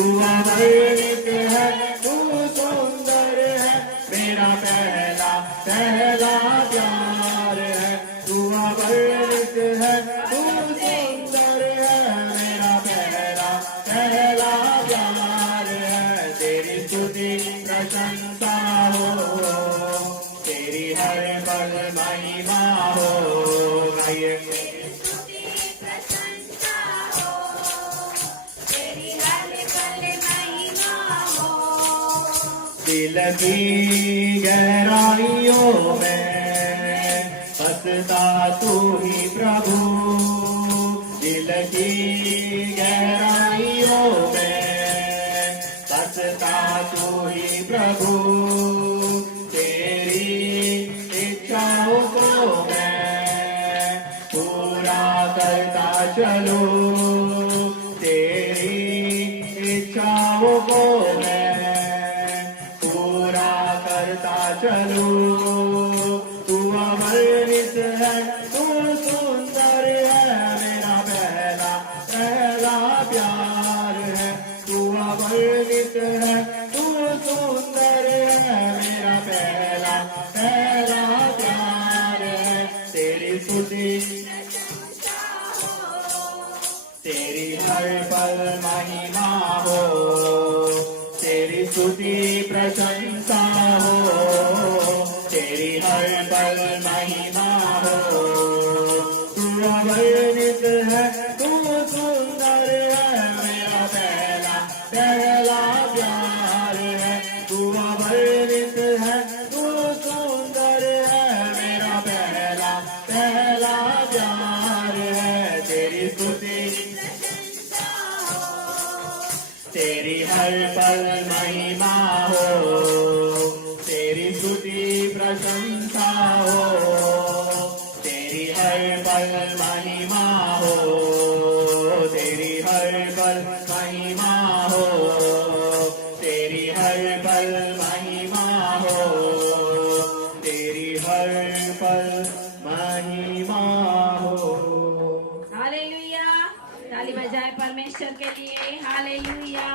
तू अवर्णित है, तू सुंदर है, मेरा पहला पहला प्यार है। तू अवर्णित है, तू सुंदर है, मेरा पहला पहला प्यार है। तेरी स्तुति प्रशंसा हो, तेरी हर पल महिमा हो। गाइए दिल की गहराइयों में बसता तू ही प्रभु, दिल की गहराइयों में बसता तू ही प्रभु। तेरी इच्छाओं को मैं पूरा करता चलूं, तेरी इच्छाओं को मैं चलूं। तू अवर्णित है, तू सुंदर है, मेरा पहला पहला प्यार है। तू अवर्णित है, तू सुंदर है, मेरा पहला पहला प्यार है। तेरी स्तुति तेरी हर पल महिमा हो, तेरी स्तुति प्रशंसा हो, तेरी हर पल महिमा हो। तू अवर्णित है, तू सुंदर है, मेरा पहला पहला प्यार है। तू अवर्णित है, तू सुंदर है, मेरा पहला पहला प्यार है। तेरी स्तुति तेरी हर पल महिमा हो, तेरी स्तुति प्रशंसा हो, तेरी हर पल महिमा हो, तेरी हर पल महिमा हो, तेरी हर पल महिमा हो, तेरी हर पल महिमा हो। हालेलुया, ताली बजाए परमेश्वर के लिए। हालेलुया,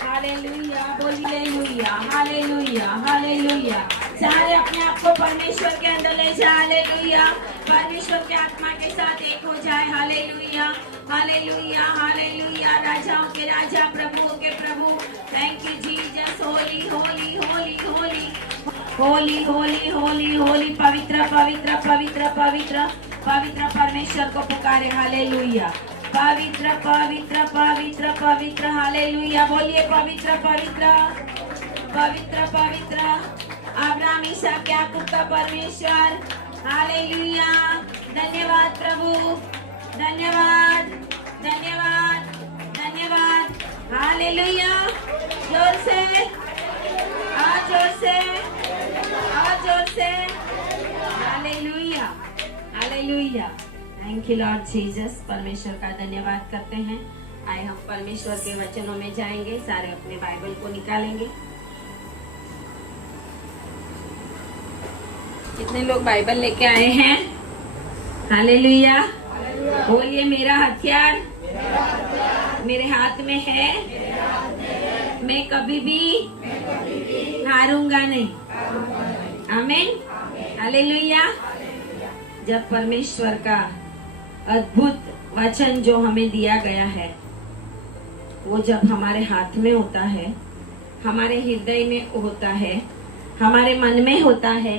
हालेलुया, बोलिए हालेलुया, हालेलुया, हालेलुया। सारे अपने आप को परमेश्वर के अंदर ले जाए। हालेलुया, परमेश्वर के आत्मा के साथ एक हो जाए। Hallelujah, hallelujah, hallelujah. राजाओं के राजा, प्रभुओं के प्रभु। Thank you Jesus. Holy holy holy holy holy holy holy holy, पवित्र पवित्र पवित्र पवित्र पवित्र परमेश्वर को पुकारे। हालेलुया, पवित्र पवित्र पवित्र पवित्र। हालेलुया, बोलिए पवित्र पवित्र पवित्र पवित्र। अब्राहम, इसहाक, याकूब का परमेश्वर। हालेलुया, धन्यवाद प्रभु, धन्यवाद धन्यवाद धन्यवाद। हालेलुया, जोर से और जोर से और जोर से। Hallelujah, hallelujah. Thank you Lord Jesus. परमेश्वर का धन्यवाद करते हैं। आए हम परमेश्वर के वचनों में जाएंगे। सारे अपने बाइबल को निकालेंगे। कितने लोग बाइबल लेके आए हैं? हालेलुया, बोलिए मेरा हथियार मेरे हाथ में है, मैं कभी भी हारूंगा नहीं। आमीन, हालेलुया। जब परमेश्वर का अद्भुत वचन जो हमें दिया गया है, वो जब हमारे हाथ में होता है, हमारे हृदय में होता है, हमारे मन में होता है,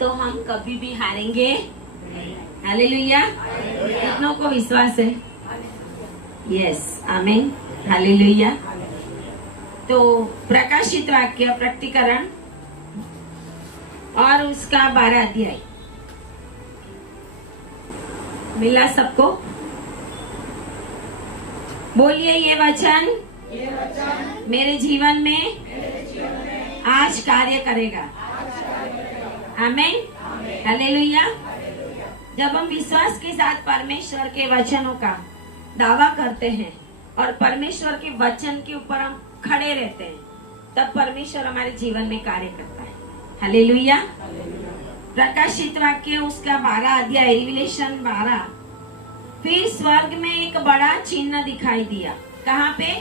तो हम कभी भी हारेंगे। हालेलुया। कितनों को विश्वास है? यस, आमीन, हालेलुया। तो प्रकाशित वाक्य प्रकटीकरण और उसका 12 अध्याय मिला सबको? बोलिए ये वचन मेरे जीवन में आज कार्य करेगा। आमीन, हालेलुया। जब हम विश्वास के साथ परमेश्वर के वचनों का दावा करते हैं और परमेश्वर के वचन के ऊपर हम खड़े रहते हैं, तब परमेश्वर हमारे जीवन में कार्य करता है। हालेलुया। प्रकाशित वाक्य उसका 12 अध्याय, रिविलेशन 12। फिर स्वर्ग में एक बड़ा चिन्ह दिखाई दिया। कहाँ पे?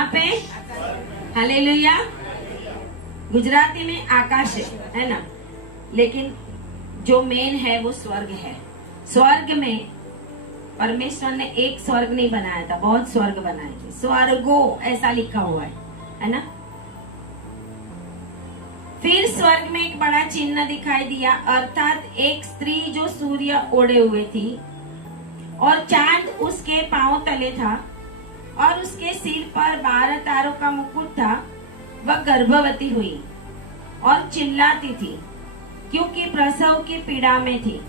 कहाँ पे? हालेलुया। गुजराती में आकाश है ना, लेकिन जो मेन है वो स्वर्ग है। स्वर्ग में परमेश्वर ने एक स्वर्ग नहीं बनाया था, बहुत स्वर्ग बनाए थे। स्वर्गो ऐसा लिखा हुआ है ना। फिर स्वर्ग में एक बड़ा चिन्ह दिखाई दिया, अर्थात एक स्त्री जो सूर्य ओढ़े हुए थी और चांद उसके पांव तले था और उसके सिर पर 12 तारों का मुकुट था। वह गर्भवती हुई और चिल्लाती थी क्योंकि प्रसव की पीड़ा में थी।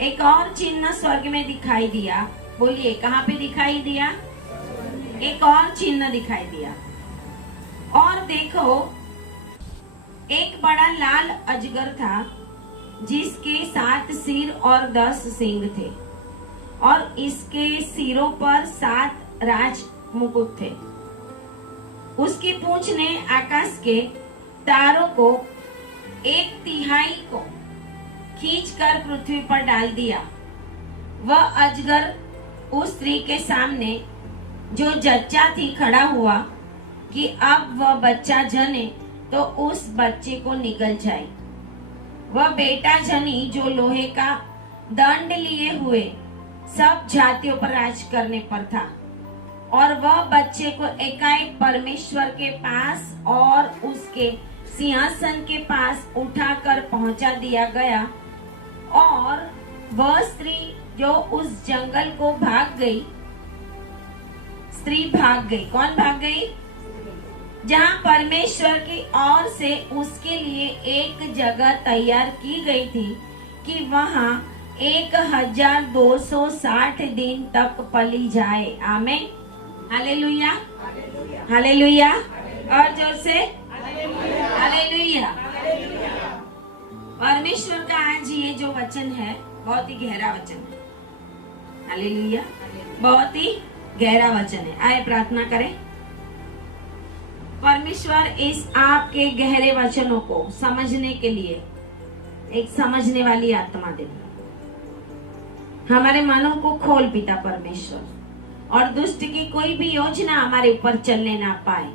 एक और चिन्ह स्वर्ग में दिखाई दिया। बोलिए, कहाँ पे दिखाई दिया? एक और चिन्ह दिखाई दिया। और देखो, एक बड़ा लाल अजगर था जिसके 7 सिर और 10 सींग थे और इसके सिरों पर 7 राज मुकुट थे। उसकी पूंछ ने आकाश के तारों को 1/3 को खींचकर पृथ्वी पर डाल दिया। वह अजगर उस स्त्री के सामने जो जच्चा थी खड़ा हुआ कि अब वह बच्चा जने तो उस बच्चे को निगल जाए। वह बेटा जनी जो लोहे का दंड लिए हुए सब जातियों पर राज करने पर था, और वह बच्चे को एकाएक परमेश्वर के पास और उसके सिंहासन के पास उठाकर पहुंचा दिया गया। और वह स्त्री जो उस जंगल को भाग गई, स्त्री भाग गई। कौन भाग गई? जहां परमेश्वर की ओर से उसके लिए एक जगह तैयार की गई थी कि वहां 1260 दिन तक पली जाए। आमीन, हालेलुया, हालेलुया। और जोर से हालेलुया। परमेश्वर का आज ये जो वचन है बहुत ही गहरा वचन है। हालेलुया, बहुत ही गहरा वचन है। आए प्रार्थना करें। परमेश्वर इस आपके गहरे वचनों को समझने के लिए एक समझने वाली आत्मा दे। हमारे मनों को खोल पिता परमेश्वर, और दुष्ट की कोई भी योजना हमारे ऊपर चलने ना पाए।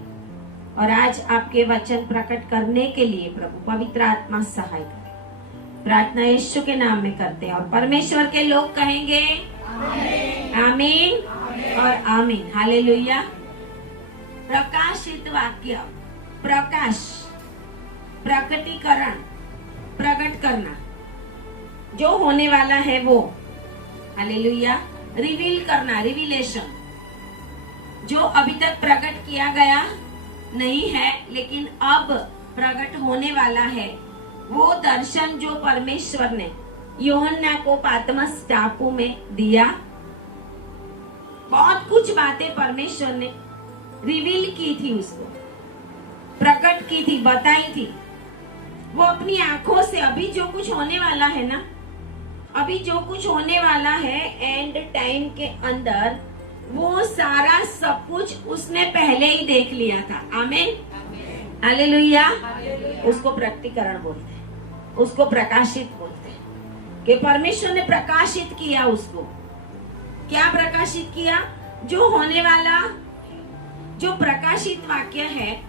और आज आपके वचन प्रकट करने के लिए प्रभु पवित्र आत्मा सहाय करे। प्रार्थना यीशु के नाम में करते हैं और परमेश्वर के लोग कहेंगे आमीन और आमीन। हालेलुया। प्रकाशित वाक्य, प्रकाश, प्रकटीकरण, प्रकट करना, जो होने वाला है वो। हालेलुया। रिवील करना, रिवीलेशन, जो अभी तक प्रकट किया गया नहीं है लेकिन अब प्रकट होने वाला है। वो दर्शन जो परमेश्वर ने यूहन्ना को पातमस टापू में दिया। बहुत कुछ बातें परमेश्वर ने रिवील की थी, उसको प्रकट की थी, बताई थी। वो अपनी आंखों से अभी जो कुछ होने वाला है ना, अभी जो कुछ होने वाला है एंड टाइम के अंदर, वो सारा सब कुछ उसने पहले ही देख लिया था। आमीन, हालेलुया। उसको प्रकटीकरण बोलते हैं, उसको प्रकाशित बोलते हैं कि परमेश्वर ने प्रकाशित किया। उसको क्या प्रकाशित किया? जो होने वाला, जो प्रकाशित वाक्य है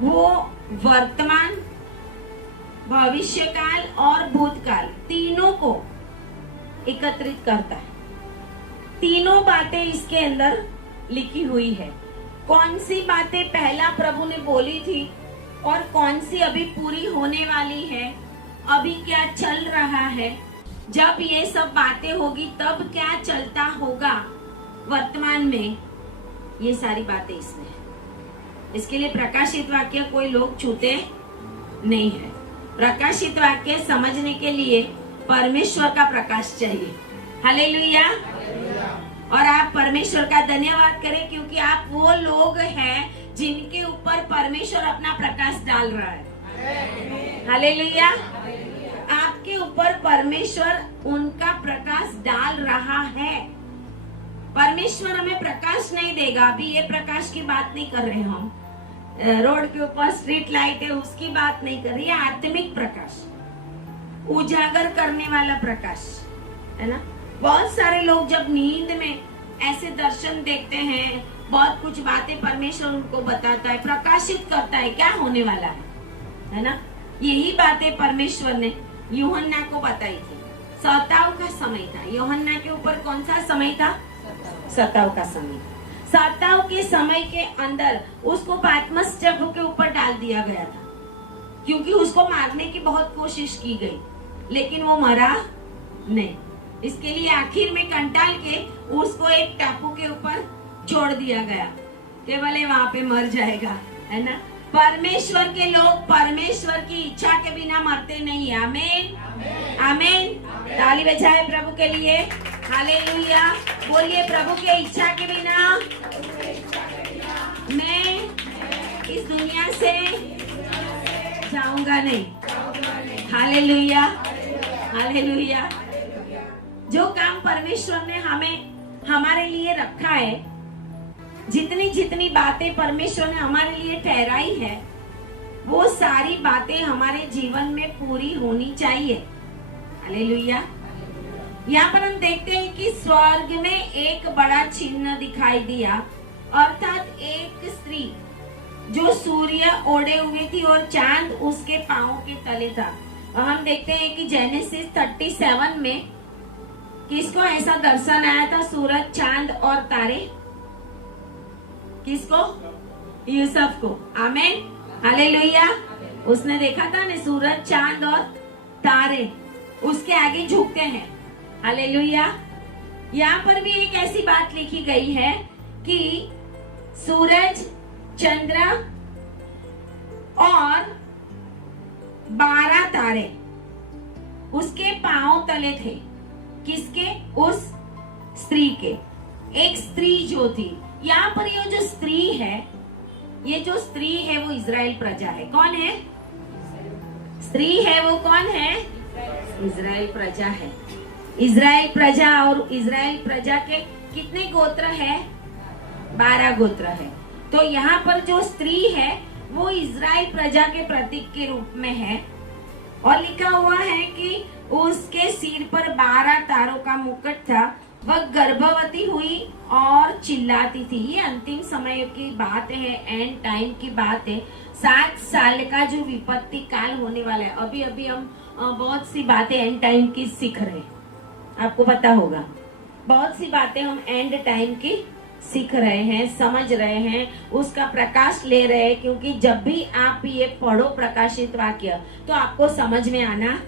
वो वर्तमान, भविष्यकाल और भूतकाल तीनों को एकत्रित करता है। तीनों बातें इसके अंदर लिखी हुई है। कौन सी बातें पहला प्रभु ने बोली थी और कौन सी अभी पूरी होने वाली है, अभी क्या चल रहा है, जब ये सब बातें होगी तब क्या चलता होगा वर्तमान में, ये सारी बातें इसमें है। इसके लिए प्रकाशित वाक्य कोई लोग छूते नहीं है। प्रकाशित वाक्य समझने के लिए परमेश्वर का प्रकाश चाहिए। हालेलुया। और आप परमेश्वर का धन्यवाद करें क्योंकि आप वो लोग हैं जिनके ऊपर परमेश्वर अपना प्रकाश डाल रहा है। हालेलुया। आपके ऊपर परमेश्वर उनका प्रकाश डाल रहा है। परमेश्वर हमें प्रकाश नहीं देगा। अभी ये प्रकाश की बात नहीं कर रहे हम, रोड के ऊपर स्ट्रीट लाइट है उसकी बात नहीं कर रही है। आत्मिक प्रकाश, उजागर करने वाला प्रकाश है ना। बहुत सारे लोग जब नींद में ऐसे दर्शन देखते हैं, बहुत कुछ बातें परमेश्वर उनको बताता है, प्रकाशित करता है क्या होने वाला है ना। यही बातें परमेश्वर ने यूहन्ना को बताई थी। सताव का समय था, यूहन्ना के ऊपर कौन सा समय था? सताव का समय। सताव के समय के अंदर उसको पात्मस जगह के ऊपर डाल दिया गया था, क्योंकि उसको मारने की बहुत कोशिश की गई, लेकिन वो मरा नहीं। इसके लिए आखिर में कंटाल के उसको एक टापू के ऊपर छोड़ दिया गया, केवल वहां पे मर जाएगा, है ना। परमेश्वर के लोग परमेश्वर की इच्छा के बिना मरते नहीं। आमीन आमीन। ताली बजाए प्रभु के लिए। हालेलुया। बोलिए, प्रभु के इच्छा के बिना मैं इस दुनिया से जाऊंगा नहीं। Hallelujah hallelujah. जो काम परमेश्वर ने हमारे लिए रखा है, जितनी जितनी बातें परमेश्वर ने हमारे लिए ठहराई है, वो सारी बातें हमारे जीवन में पूरी होनी चाहिए। हालेलुया। यहाँ पर हम देखते हैं कि स्वर्ग में एक बड़ा चिन्ह दिखाई दिया, अर्थात एक स्त्री जो सूर्य ओढ़े हुए थी और चांद उसके पांव के तले था। और हम देखते हैं कि जेनेसिस 37 में किसको ऐसा दर्शन आया था? सूरज, चांद और तारे। किसको? यूसुफ को। आमीन हालेलुया। उसने देखा था ना, सूरज, चांद और तारे उसके आगे झुकते हैं। हालेलुया। यहाँ पर भी एक ऐसी बात लिखी गई है कि सूरज, चंद्र और 12 तारे उसके पांव तले थे। किसके? उस स्त्री के। एक स्त्री जो थी, यहाँ पर ये जो स्त्री है, ये जो स्त्री है वो इजराइल प्रजा है। कौन है? स्त्री है वो कौन है? इजराइल प्रजा है। इजराइल प्रजा, और इजराइल प्रजा के कितने गोत्र है? 12 गोत्र है। तो यहाँ पर जो स्त्री है वो इजराइल प्रजा के प्रतीक के रूप में है। और लिखा हुआ है कि उसके सिर पर 12 तारों का मुकुट था। वह गर्भवती हुई और चिल्लाती थी। ये अंतिम समय की बात है, एंड टाइम की बात है। 7 साल का जो विपत्ति काल होने वाला है। अभी अभी हम बहुत सी बातें एंड टाइम की सीख रहे हैं, आपको पता होगा। बहुत सी बातें हम एंड टाइम की सीख रहे हैं, समझ रहे हैं, उसका प्रकाश ले रहे हैं। क्योंकि जब भी आप ये पढ़ो प्रकाशित वाक्य, तो आपको समझ में आना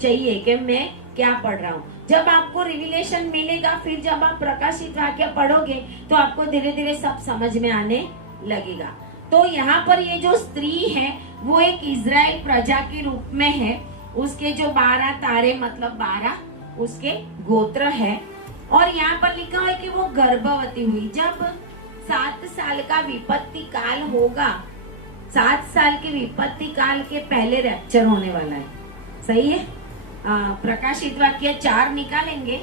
चाहिए कि मैं क्या पढ़ रहा हूँ। जब आपको रिविलेशन मिलेगा, फिर जब आप प्रकाशित वाक्य पढ़ोगे, तो आपको धीरे धीरे सब समझ में आने लगेगा। तो यहाँ पर ये जो स्त्री है वो एक इजराइल प्रजा के रूप में है। उसके जो 12 तारे मतलब 12 उसके गोत्र है। और यहाँ पर लिखा है कि वो गर्भवती हुई। जब 7 साल का विपत्ति काल होगा, 7 साल के विपत्ति काल के पहले रैप्चर होने वाला है। सही है। प्रकाशित वाक्य 4 निकालेंगे।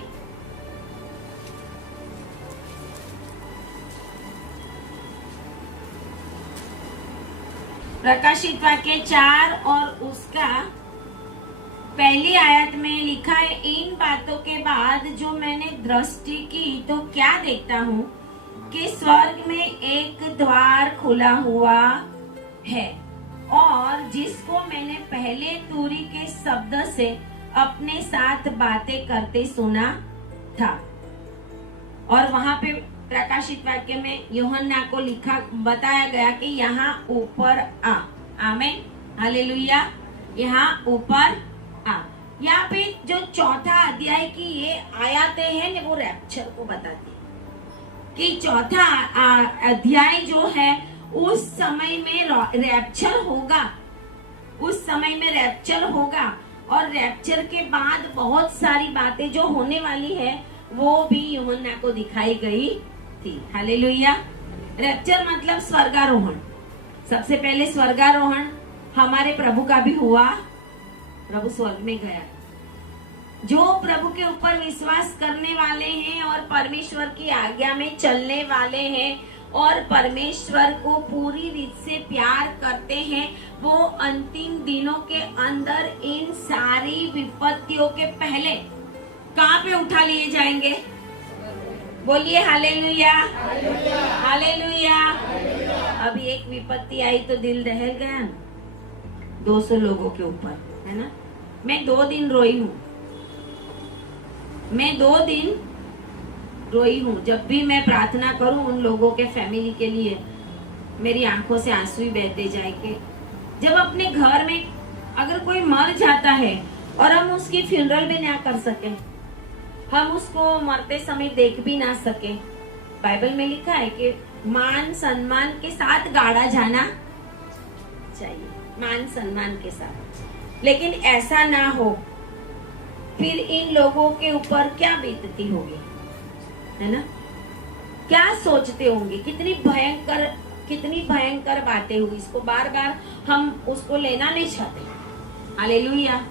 प्रकाशित वाक्य 4 और उसका पहली आयत में लिखा है, इन बातों के बाद जो मैंने दृष्टि की तो क्या देखता हूँ कि स्वर्ग में एक द्वार खुला हुआ है, और जिसको मैंने पहले तुरी के शब्द से अपने साथ बातें करते सुना था। और वहां पे प्रकाशित वाक्य में यूहन्ना को लिखा बताया गया कि यहाँ ऊपर आ। आमीन हालेलुया। यहाँ ऊपर आ। यहाँ पे जो चौथा अध्याय की ये आयतें हैं ना, वो रैप्चर को बताती है कि चौथा अध्याय जो है उस समय में रैप्चर होगा। उस समय में रैप्चर होगा, और रैप्चर के बाद बहुत सारी बातें जो होने वाली है वो भी यूहन्ना को दिखाई गई थी। हालेलुया। रैप्चर मतलब स्वर्गारोहण। सबसे पहले स्वर्गारोहण हमारे प्रभु का भी हुआ। प्रभु स्वर्ग में गया। जो प्रभु के ऊपर विश्वास करने वाले हैं और परमेश्वर की आज्ञा में चलने वाले हैं और परमेश्वर को पूरी रीत से प्यार करते हैं, वो अंतिम दिनों के अंदर इन सारी विपत्तियों के पहले कहाँ पे उठा लिए जाएंगे? बोलिए हालेलुया, हालेलुया। अभी एक विपत्ति आई तो दिल दहल गया ना, 200 लोगों के ऊपर, है ना। मैं 2 दिन रोई हूँ, मैं 2 दिन रोई हूँ। जब भी मैं प्रार्थना करूँ उन लोगों के फैमिली के लिए, मेरी आंखों से आंसू ही बहते जाए कि जब अपने घर में अगर कोई मर जाता है और हम उसकी फ्यूनरल भी ना कर सके, हम उसको मरते समय देख भी ना सके। बाइबल में लिखा है कि मान सम्मान के साथ गाड़ा जाना चाहिए, मान सम्मान के साथ। लेकिन ऐसा ना हो, फिर इन लोगों के ऊपर क्या बीतती होगी, है ना। क्या सोचते होंगे, कितनी भयंकर बातें हुई। इसको बार बार हम उसको लेना नहीं चाहते, हालेलुया।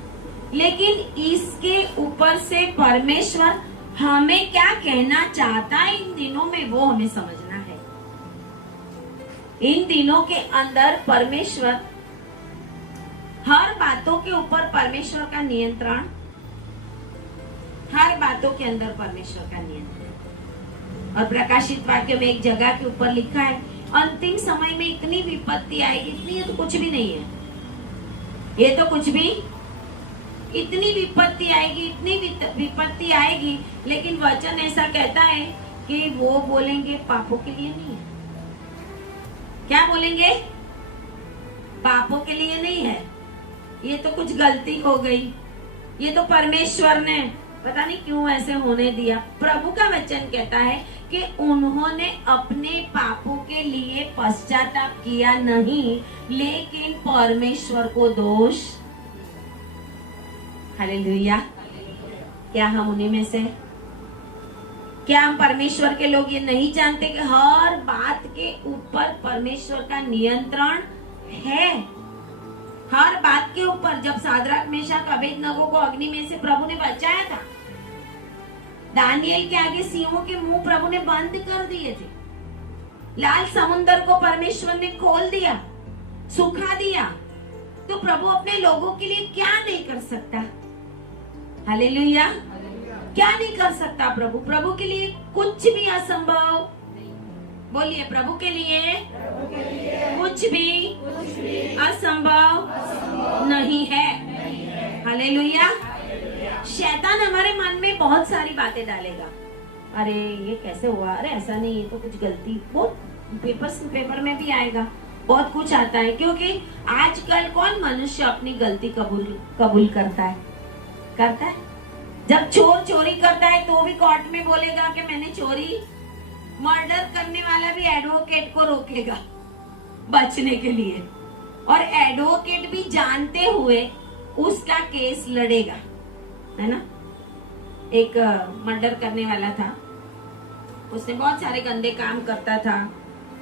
लेकिन इसके ऊपर से परमेश्वर हमें क्या कहना चाहता है इन दिनों में, वो हमें समझना है। इन दिनों के अंदर परमेश्वर हर बातों के ऊपर परमेश्वर का नियंत्रण, हर बातों के अंदर परमेश्वर का नियंत्रण। और प्रकाशित वाक्य में एक जगह के ऊपर लिखा है, अंतिम समय में इतनी विपत्ति आएगी, इतनी तो कुछ भी नहीं है, ये तो कुछ भी, इतनी विपत्ति आएगी, इतनी विपत्ति आएगी। लेकिन वचन ऐसा कहता है कि वो बोलेंगे पापों के लिए नहीं है। क्या बोलेंगे? पापों के लिए नहीं है, ये तो कुछ गलती हो गई, ये तो परमेश्वर ने पता नहीं क्यों ऐसे होने दिया। प्रभु का वचन कहता है कि उन्होंने अपने पापों के लिए पश्चाताप किया नहीं, लेकिन परमेश्वर को दोष। हालेलुया। क्या हम उन्हीं में से? क्या हम परमेश्वर के लोग ये नहीं जानते कि हर बात के ऊपर परमेश्वर का नियंत्रण है? हर बात के ऊपर। जब सादराक मेशक अबेदनगो को अग्नि में से प्रभु ने बचाया था, दानियल के आगे सिंहों के मुंह प्रभु ने बंद कर दिए थे, लाल समुद्र को परमेश्वर ने खोल दिया, सुखा दिया, तो प्रभु अपने लोगों के लिए क्या नहीं कर सकता? हालेलुया। क्या नहीं कर सकता प्रभु? प्रभु के लिए कुछ भी असंभव। बोलिए, प्रभु के लिए कुछ भी असंभव नहीं है। हालेलुया। शैतान हमारे मन में बहुत सारी बातें डालेगा, अरे ये कैसे हुआ, अरे ऐसा नहीं, ये तो कुछ गलती, वो पेपर में भी आएगा, बहुत कुछ आता है। क्योंकि आजकल कौन मनुष्य अपनी गलती कबूल करता है? जब चोर चोरी करता है तो भी कोर्ट में बोलेगा कि मैंने चोरी। मर्डर करने वाला भी एडवोकेट को रोकेगा बचने के लिए, और एडवोकेट भी जानते हुए उसका केस लड़ेगा, है ना। एक मर्डर करने वाला था, उसने बहुत सारे गंदे काम करता था,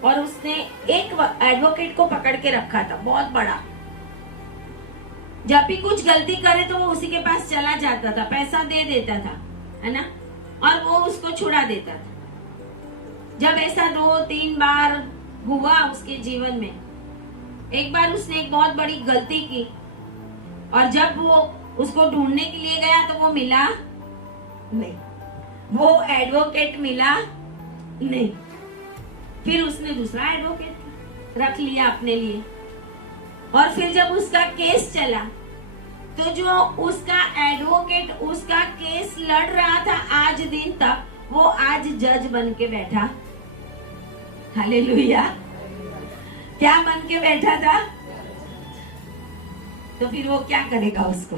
और उसने एक एडवोकेट को पकड़ के रखा था, बहुत बड़ा। जब भी कुछ गलती करे तो वो उसी के पास चला जाता था, पैसा दे देता था, है ना, और वो उसको छुड़ा देता था। जब ऐसा 2-3 बार हुआ उसके जीवन में, एक बार उसने एक बहुत बड़ी गलती की, और जब वो उसको ढूंढने के लिए गया तो वो मिला नहीं, वो एडवोकेट मिला नहीं। फिर उसने दूसरा एडवोकेट रख लिया अपने लिए, और फिर जब उसका केस चला तो जो उसका एडवोकेट उसका केस लड़ रहा था आज दिन तक, वो आज जज बन के बैठा। हालेलुया। क्या बन के बैठा था? तो फिर वो क्या करेगा उसको?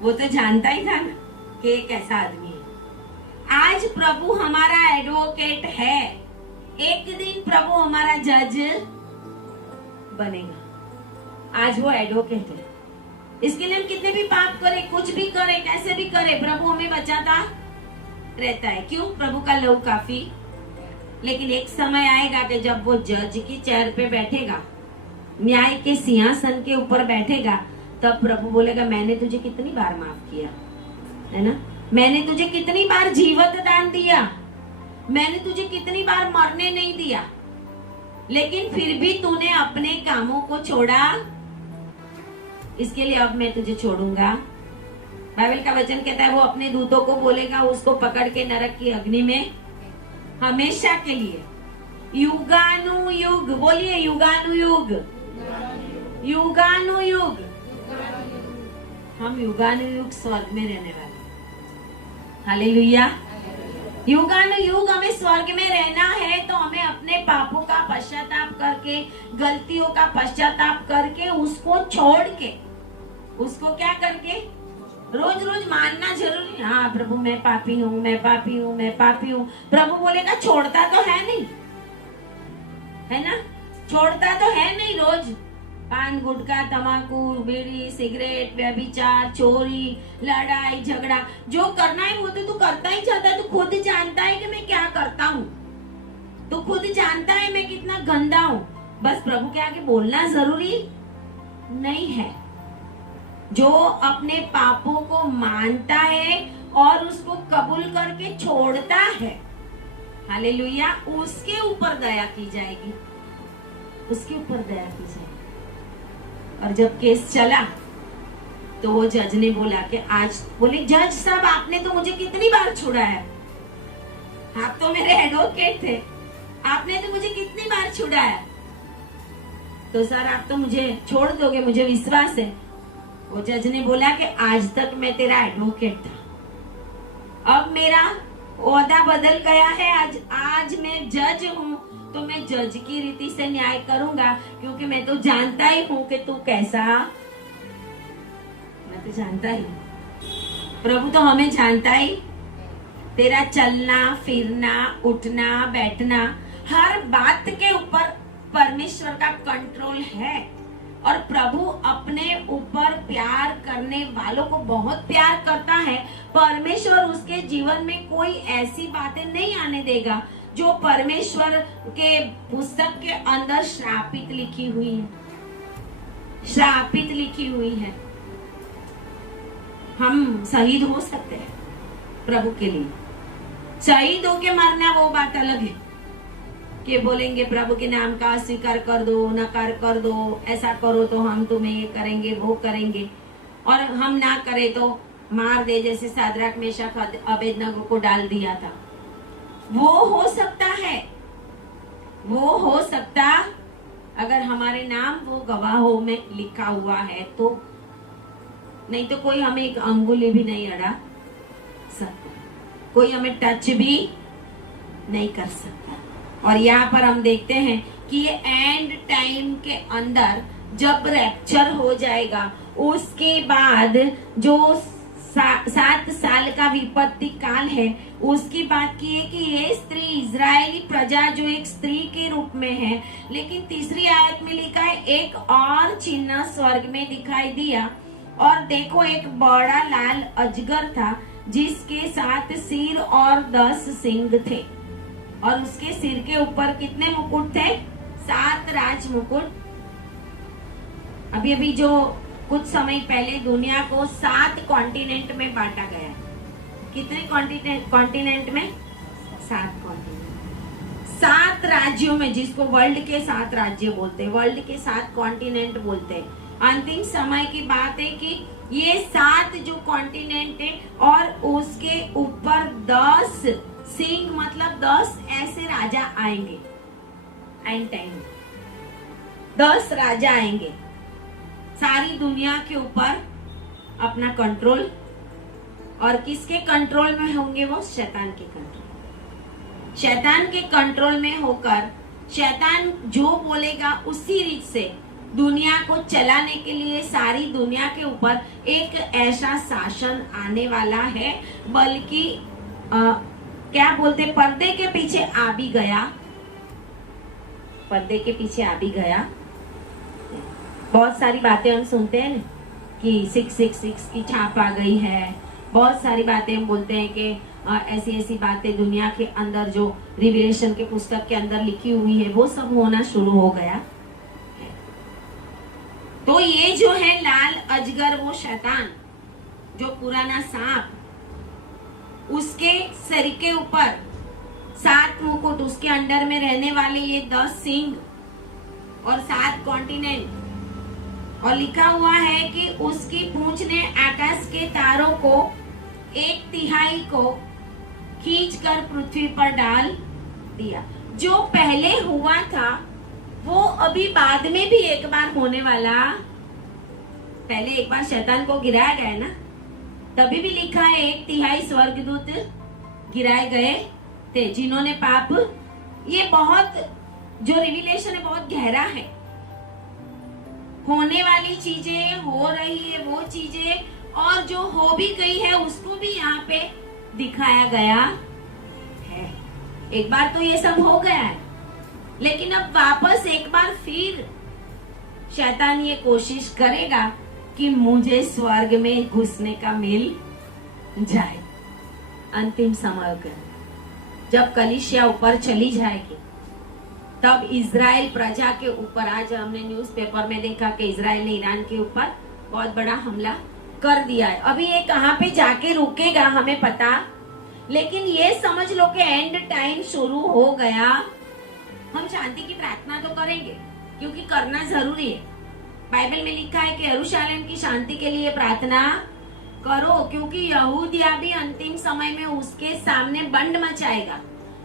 वो तो जानता ही था ना कि एक ऐसा आदमी है। आज प्रभु हमारा एडवोकेट है, एक दिन प्रभु हमारा जज बनेगा। आज वो एडवोकेट है। इसके लिए हम कितने भी पाप करें, कुछ भी करें, कैसे भी करें, प्रभु हमें बचाता रहता है। क्यों? प्रभु का लहू काफी। लेकिन एक समय आएगा कि जब वो जज की चेयर पे बैठेगा, न्याय के सिंहासन के ऊपर बैठेगा, तब प्रभु बोलेगा, मैंने तुझे कितनी बार माफ किया, है ना, मैंने तुझे कितनी बार जीवत दान दिया, मैंने तुझे कितनी बार मरने नहीं दिया, लेकिन फिर भी तूने अपने कामों को छोड़ा, इसके लिए अब मैं तुझे छोड़ूंगा बाइबल का वचन कहता है वो अपने दूतों को बोलेगा, उसको पकड़ के नरक की अग्नि में हमेशा के लिए युगानुयुग, बोलिए युगानुयुग, युगानुयुग, हम युगानुयुग स्वर्ग में रहने वाले। हालेलुया। युगानुयुग हमें स्वर्ग में रहना है तो हमें अपने पापों का पश्चाताप करके, गलतियों का पश्चाताप करके, उसको छोड़ के, उसको क्या करके रोज रोज मानना जरूरी है। हाँ प्रभु मैं पापी हूँ, मैं पापी हूँ, मैं पापी हूँ। प्रभु बोलेगा छोड़ता तो है नहीं, है ना, छोड़ता तो है नहीं। रोज पान गुटखा तंबाकू बीड़ी सिगरेट व्यभिचार चोरी लड़ाई झगड़ा जो करना है वो तो तू करता ही जाता है। तू खुद जानता है कि मैं क्या करता हूँ, तू खुद जानता है मैं कितना गंदा हूँ। बस प्रभु के आगे बोलना जरूरी नहीं है। जो अपने पापों को मानता है और उसको कबूल करके छोड़ता है, हालेलुया, उसके ऊपर दया की जाएगी, उसके ऊपर दया की जाएगी। और जब केस चला तो वो जज ने बोला कि आज, बोले जज साहब आपने तो मुझे कितनी बार छुड़ाया, आप तो मेरे एडवोकेट थे, आपने तो मुझे कितनी बार छुड़ाया, तो सर आप तो मुझे छोड़ दोगे, मुझे विश्वास है। वो जज ने बोला कि आज तक मैं तेरा एडवोकेट था, अब मेरा ओहदा बदल गया है, आज मैं जज हूँ, तो मैं जज की रीति से न्याय करूंगा, क्योंकि मैं तो जानता ही हूँ कि तू कैसा, मैं तो जानता ही। प्रभु तो हमें जानता ही, तेरा चलना फिरना उठना बैठना हर बात के ऊपर परमेश्वर का कंट्रोल है। और प्रभु अपने ऊपर प्यार करने वालों को बहुत प्यार करता है। परमेश्वर उसके जीवन में कोई ऐसी बातें नहीं आने देगा जो परमेश्वर के पुस्तक के अंदर श्रापित लिखी हुई है, श्रापित लिखी हुई है। हम शहीद हो सकते हैं प्रभु के लिए, शहीद होके मरना वो बात अलग है कि बोलेंगे प्रभु के नाम का स्वीकार कर दो, नकार कर दो, ऐसा करो तो हम तुम्हें ये करेंगे वो करेंगे, और हम ना करें तो मार दे, जैसे सादराक मेशक अबेदनगो को डाल दिया था। वो हो सकता है, वो हो सकता अगर हमारे नाम वो गवाहों में लिखा हुआ है तो, नहीं तो कोई हमें एक अंगुली भी नहीं अड़ा सकता, कोई हमें टच भी नहीं कर सकता। और यहाँ पर हम देखते हैं कि ये एंड टाइम के अंदर जब रैप्चर हो जाएगा, उसके बाद जो 7 साल का विपत्ति काल है, उसकी बात की है कि ये स्त्री इजरायली प्रजा जो एक स्त्री के रूप में है, लेकिन तीसरी आयत में लिखा है एक और चिन्ह स्वर्ग में दिखाई दिया, और देखो एक बड़ा लाल अजगर था जिसके 7 सिर और 10 सींग थे, और उसके सिर के ऊपर कितने मुकुट थे? 7 राज मुकुट। अभी अभी जो कुछ समय पहले दुनिया को 7 कॉन्टिनेंट में बांटा गया। कितने कॉन्टिनेंट में? 7 कॉन्टिनेंट, 7 राज्यों में, जिसको वर्ल्ड के 7 राज्य बोलते हैं, वर्ल्ड के 7 कॉन्टिनेंट बोलते हैं। अंतिम समय की बात है कि ये 7 जो कॉन्टिनेंट है और उसके ऊपर 10 सिंह, मतलब 10 ऐसे राजा आएंगे। एंड टाइम 10 राजा आएंगे, सारी दुनिया के ऊपर अपना कंट्रोल, और किसके कंट्रोल में होंगे? वो शैतान के कंट्रोल, शैतान के कंट्रोल में होकर शैतान जो बोलेगा उसी रीत से दुनिया को चलाने के लिए सारी दुनिया के ऊपर एक ऐसा शासन आने वाला है, बल्कि क्या बोलते, पर्दे के पीछे आ भी गया, पर्दे के पीछे आ भी गया। बहुत सारी बातें हम सुनते हैं कि 666 की छाप आ गई है, बहुत सारी बातें हम बोलते हैं कि ऐसी ऐसी बातें दुनिया के अंदर जो रिविलेशन के पुस्तक के अंदर लिखी हुई है वो सब होना शुरू हो गया। तो ये जो है लाल अजगर, वो शैतान जो पुराना सांप, उसके सर के ऊपर 7 मुकुट, उसके अंडर में रहने वाले ये 10 सिंह और 7 कॉन्टिनेंट, और लिखा हुआ है कि उसकी पूंछ ने आकाश के तारों को 1/3 को खींचकर पृथ्वी पर डाल दिया। जो पहले हुआ था वो अभी बाद में भी एक बार होने वाला। पहले एक बार शैतान को गिराया गया ना, तभी भी लिखा है 1/3 स्वर्गदूत गिराए गए थे जिन्होंने पाप। ये बहुत जो रिविलेशन है बहुत गहरा है। होने वाली चीजें, हो रही है वो चीजें, और जो हो भी गई है उसको भी यहाँ पे दिखाया गया है। एक बार तो ये सब हो गया है, लेकिन अब वापस एक बार फिर शैतान ये कोशिश करेगा कि मुझे स्वर्ग में घुसने का मिल जाए। अंतिम समय का जब कलीसिया ऊपर चली जाएगी तब इजराइल प्रजा के ऊपर, आज हमने न्यूज़पेपर में देखा कि इजराइल ने ईरान के ऊपर बहुत बड़ा हमला कर दिया है। अभी ये कहाँ पे जाके रुकेगा हमें पता, लेकिन ये समझ लो कि एंड टाइम शुरू हो गया। हम शांति की प्रार्थना तो करेंगे क्योंकि करना जरूरी है। बाइबल में लिखा है कि यरूशलेम की शांति के लिए प्रार्थना करो, क्योंकि यहूदिया भी अंतिम समय में उसके सामने बंड मचाएगा,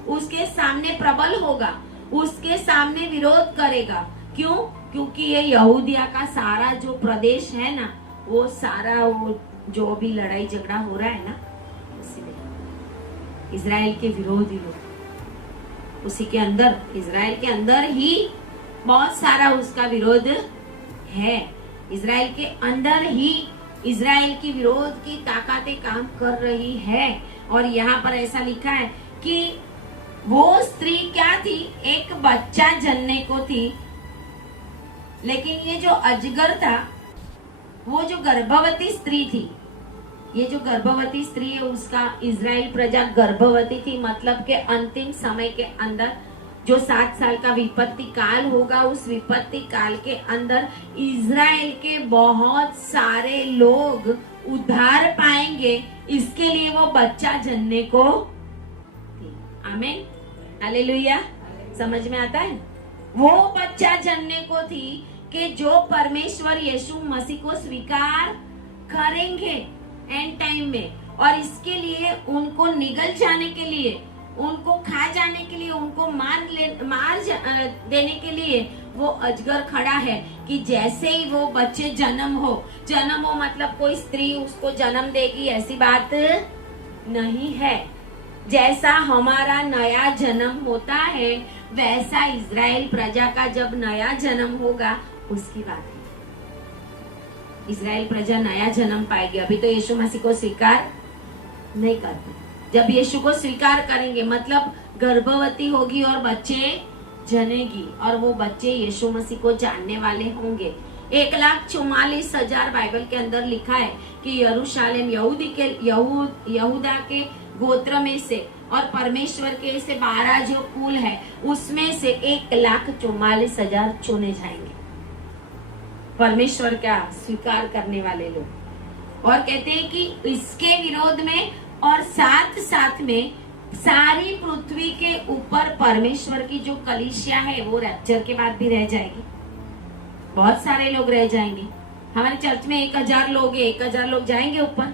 उसके सामने प्रबल होगा, उसके सामने विरोध करेगा। क्यों? क्योंकि ये यहूदिया का सारा जो प्रदेश है ना, वो सारा वो जो भी लड़ाई झगड़ा हो रहा है ना, उसी में इजराइल के विरोधी लोग, उसी के अंदर, इजराइल के अंदर ही बहुत सारा उसका विरोध है। इजराइल के अंदर ही इजराइल की विरोध की ताकतें काम कर रही है। और यहाँ पर ऐसा लिखा है कि वो स्त्री क्या थी? एक बच्चा जनने को थी, लेकिन ये जो अजगर था वो जो गर्भवती स्त्री थी, ये जो गर्भवती स्त्री है उसका इजराइल प्रजा गर्भवती थी। मतलब के अंतिम समय के अंदर जो 7 साल का विपत्ति काल होगा, उस विपत्ति काल के अंदर इजराइल के बहुत सारे लोग उद्धार पाएंगे। इसके लिए वो बच्चा जनने को, आमीन, हालेलुया, समझ में आता है? वो बच्चा जनने को थी कि जो परमेश्वर यीशु मसीह को स्वीकार करेंगे एंड टाइम में, और इसके लिए उनको निगल जाने के लिए, उनको खा जाने के लिए, उनको मार देने के लिए वो अजगर खड़ा है। कि जैसे ही वो बच्चे जन्म हो मतलब कोई स्त्री उसको जन्म देगी ऐसी बात नहीं है। जैसा हमारा नया जन्म होता है वैसा इजराइल प्रजा का जब नया जन्म होगा उसकी बात है। इजराइल प्रजा नया जन्म पाएगी। अभी तो यीशु मसीह को स्वीकार नहीं करते। जब यीशु को स्वीकार करेंगे मतलब गर्भवती होगी और बच्चे जनेगी, और वो बच्चे यीशु मसीह को जानने वाले होंगे। 1,44,000 बाइबल के अंदर लिखा है कि यरूशलेम यहूदा के गोत्र में से और परमेश्वर के से 12 जो कुल है उसमें से 1,44,000 चुने जाएंगे, परमेश्वर का स्वीकार करने वाले लोग। और कहते हैं कि इसके विरोध में और साथ साथ में सारी पृथ्वी के ऊपर परमेश्वर की जो कलीसिया है वो रैप्चर के बाद भी रह जाएगी। बहुत सारे लोग रह जाएंगे। हमारे चर्च में 1,000 लोग है, 1,000 लोग जाएंगे ऊपर,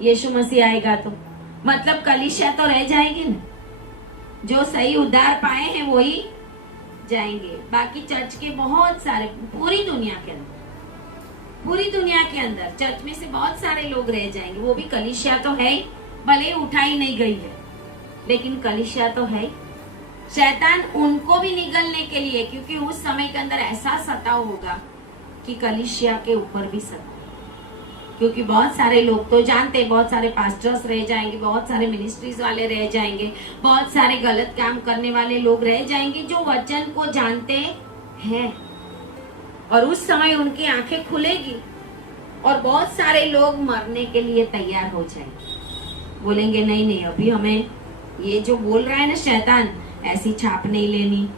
यीशु मसीह आएगा तो मतलब कलीसिया तो रह जाएगी ना। जो सही उद्धार पाए हैं वही जाएंगे। बाकी चर्च के बहुत सारे पूरी दुनिया के अंदर चर्च में से बहुत सारे लोग रह जाएंगे। वो भी कलीसिया तो है, भले उठाई नहीं गई है लेकिन कलीसिया तो है। शैतान उनको भी निगलने के लिए, क्योंकि उस समय के अंदर ऐसा सताव होगा कि कलीसिया के ऊपर भी सताव, क्योंकि बहुत सारे लोग तो जानते हैं, बहुत सारे पास्टर्स रह जाएंगे, बहुत सारे मिनिस्ट्रीज वाले रह जाएंगे, बहुत सारे गलत काम करने वाले लोग रह जाएंगे जो वचन को जानते हैं। और उस समय उनकी आंखें खुलेगी और बहुत सारे लोग मरने के लिए तैयार हो जाएंगे। बोलेंगे नहीं नहीं, अभी हमें ये जो बोल रहा है ना शैतान, ऐसी छाप नहीं लेनी,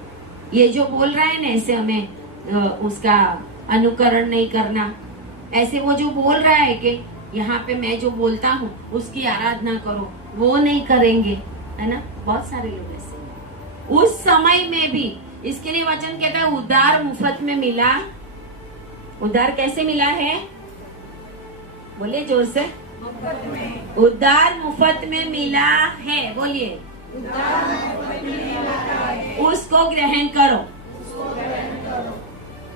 ये जो बोल रहा है ना ऐसे हमें उसका अनुकरण नहीं करना, ऐसे वो जो बोल रहा है कि यहाँ पे मैं जो बोलता हूँ उसकी आराधना करो, वो नहीं करेंगे, है ना। बहुत सारे लोग ऐसे। उस समय में भी इसके लिए वचन कहता है उद्धार मुफ्त में मिला उद्धार कैसे मिला है? बोलिए जोर से। उद्धार मुफ्त में मिला है। बोलिए, उसको ग्रहण करो।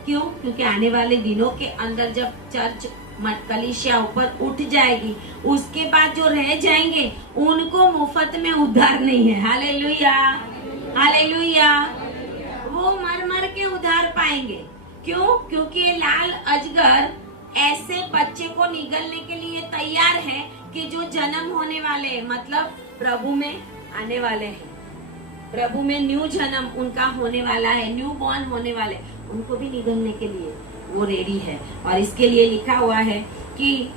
क्यों? क्योंकि आने वाले दिनों के अंदर जब चर्च कलीसिया ऊपर उठ जाएगी, उसके बाद जो रह जाएंगे उनको मुफ्त में उद्धार नहीं है। Hallelujah, hallelujah. वो मर मर के उद्धार पाएंगे। क्यों? क्योंकि ये लाल अजगर ऐसे बच्चे को निगलने के लिए तैयार है कि जो जन्म होने वाले हैं, मतलब प्रभु में आने वाले हैं, प्रभु में न्यू जन्म उनका होने वाला है, न्यू बॉर्न होने वाले, उनको भी निगलने के लिए वो रेडी है। और इसके लिए लिखा हुआ है कि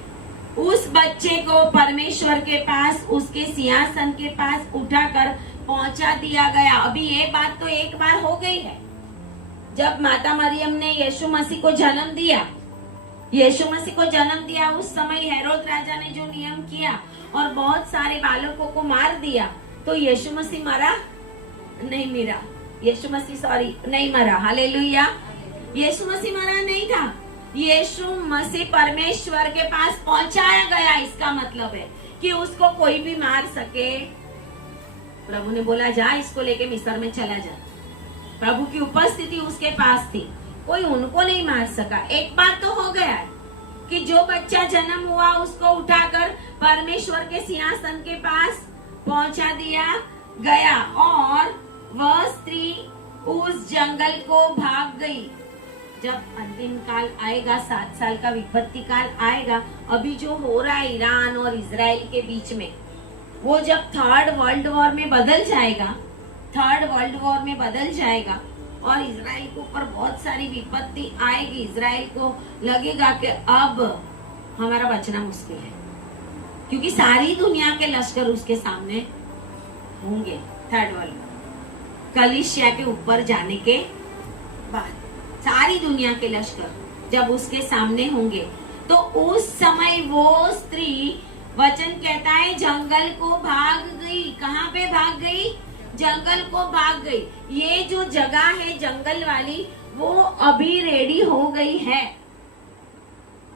उस बच्चे को परमेश्वर के पास, उसके सिंहासन के पास उठाकर पहुंचा दिया गया। अभी ये बात तो एक बार हो गई है, जब माता मरियम ने यीशु मसीह को जन्म दिया। यीशु मसीह को जन्म दिया उस समय हेरोद राजा ने जो नियम किया और बहुत सारे बालकों को मार दिया, तो यीशु मसीह मरा नहीं? मिरा यीशु मसीह नहीं मरा। हालेलुया। यीशु मसीह मरा नहीं था, यीशु मसीह परमेश्वर के पास पहुंचाया गया। इसका मतलब है कि उसको कोई भी मार सके। प्रभु ने बोला जा, इसको लेके मिस्र में चला जा। प्रभु की उपस्थिति उसके पास थी, कोई उनको नहीं मार सका। एक बार तो हो गया कि जो बच्चा जन्म हुआ उसको उठाकर परमेश्वर के सिंहासन के पास पहुंचा दिया गया और वह स्त्री उस जंगल को भाग गई। जब अंतिम काल आएगा, 7 साल का विपत्ति काल आएगा, अभी जो हो रहा है ईरान और इजराइल के बीच में, वो जब थर्ड वर्ल्ड वॉर में बदल जाएगा, थर्ड वर्ल्ड वॉर में बदल जाएगा और इजराइल के ऊपर बहुत सारी विपत्ति आएगी। इजराइल को लगेगा कि अब हमारा बचना मुश्किल है, क्योंकि सारी दुनिया के लश्कर उसके सामने होंगे। थर्ड वर्ल्ड कलीसिया के ऊपर जाने के बाद सारी दुनिया के लश्कर जब उसके सामने होंगे, तो उस समय वो स्त्री, वचन कहता है, जंगल को भाग गई। कहाँ पे भाग गई? जंगल को भाग गई। ये जो जगह है जंगल वाली, वो अभी रेडी हो गई है।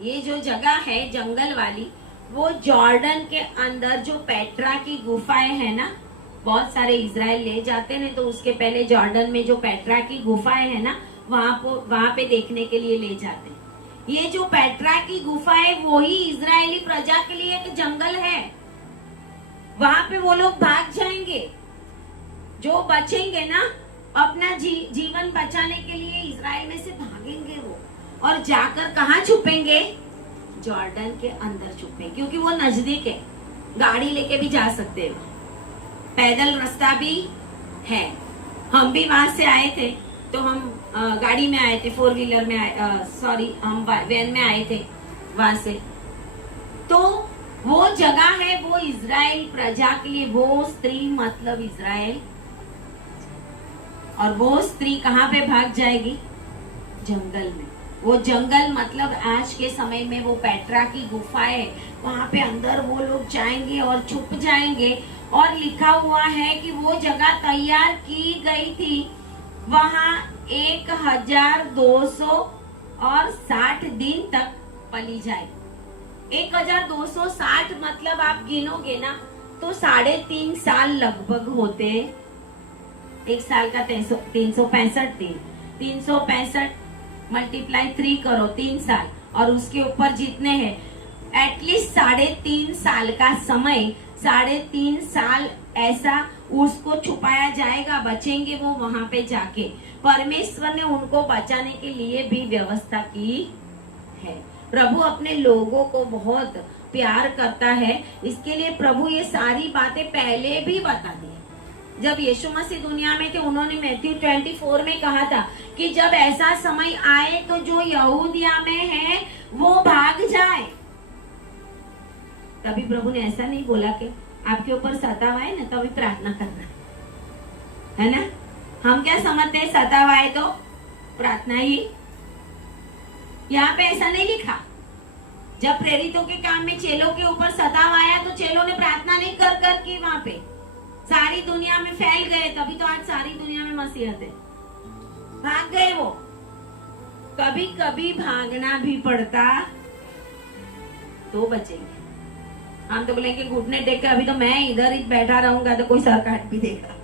ये जो जगह है जंगल वाली, वो जॉर्डन के अंदर जो पेट्रा की गुफाएं है ना, बहुत सारे इजराइल ले जाते हैं, तो उसके पहले जॉर्डन में जो पेट्रा की गुफाएं है ना, वहां पे देखने के लिए ले जाते हैं। ये जो पेट्रा की गुफा है वही इजरायली प्रजा के लिए एक जंगल है। वहां पे वो लोग भाग जाएंगे, जो बचेंगे ना, अपना जीवन बचाने के लिए इजराइल में से भागेंगे वो, और जाकर कहाँ छुपेंगे? जॉर्डन के अंदर छुपेंगे, क्योंकि वो नजदीक है, गाड़ी लेके भी जा सकते हैं, पैदल रास्ता भी है। हम भी वहां से आए थे, तो हम गाड़ी में आए थे, 4 व्हीलर में हम वैन में आए थे वहां से। तो वो जगह है, वो इजराइल प्रजा के लिए, वो स्त्री मतलब इजराइल। और वो स्त्री कहाँ पे भाग जाएगी? जंगल में। वो जंगल मतलब आज के समय में वो पेट्रा की गुफा है, वहां पे अंदर वो लोग जाएंगे और छुप जाएंगे। और लिखा हुआ है कि वो जगह तैयार की गई थी, वहां 1260 दिन तक पली जाए। 1260 मतलब आप गिनोगे ना तो 3.5 साल लगभग होते। एक साल का 365 दिन, 365 मल्टीप्लाई 3 करो, 3 साल, और उसके ऊपर जितने हैं, एटलीस्ट 3.5 साल का समय, 3.5 साल ऐसा उसको छुपाया जाएगा, बचेंगे वो वहां पे जाके। परमेश्वर ने उनको बचाने के लिए भी व्यवस्था की है। प्रभु अपने लोगों को बहुत प्यार करता है, इसके लिए प्रभु ये सारी बातें पहले भी बता दी। जब यीशु मसीह दुनिया में थे, उन्होंने मैथ्यू 24 में कहा था कि जब ऐसा समय आए तो जो यहूदिया में है वो भाग जाए। तभी प्रभु ने ऐसा नहीं बोला कि आपके ऊपर सताव आए ना तो अभी प्रार्थना करना, है ना। हम क्या समझते हैं, सताव आए तो प्रार्थना ही। यहाँ पे ऐसा नहीं लिखा। जब प्रेरितों के काम में चेलों के ऊपर सताव आया तो चेलों ने प्रार्थना नहीं कर की, वहां पे सारी दुनिया में फैल गए। तभी तो आज सारी दुनिया में मसीहत है। भाग गए वो, कभी कभी भागना भी पड़ता तो बचेंगे। हम तो बोलेंगे घुटने टेक के अभी तो मैं इधर ही बैठा रहूंगा तो कोई सर काट भी देगा,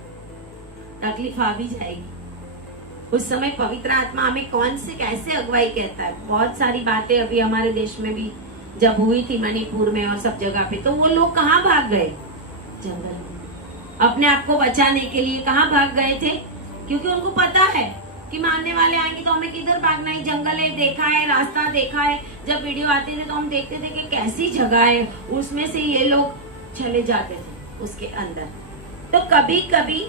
तकलीफ आ भी जाएगी। उस समय पवित्र आत्मा हमें कौन से कैसे अगुवाई कहता है। बहुत सारी बातें अभी हमारे देश में भी जब हुई थी, मणिपुर में और सब जगह पे, तो वो लोग कहाँ भाग गए? जंगल में। अपने आप को बचाने के लिए कहाँ भाग गए थे? क्योंकि उनको पता है कि मारने वाले आएंगे तो हमें किधर भागना है। जंगल है, देखा है, रास्ता देखा है। जब वीडियो आते थे तो हम देखते थे कि कैसी जगह है, उसमें से ये लोग चले जाते थे उसके अंदर। तो कभी कभी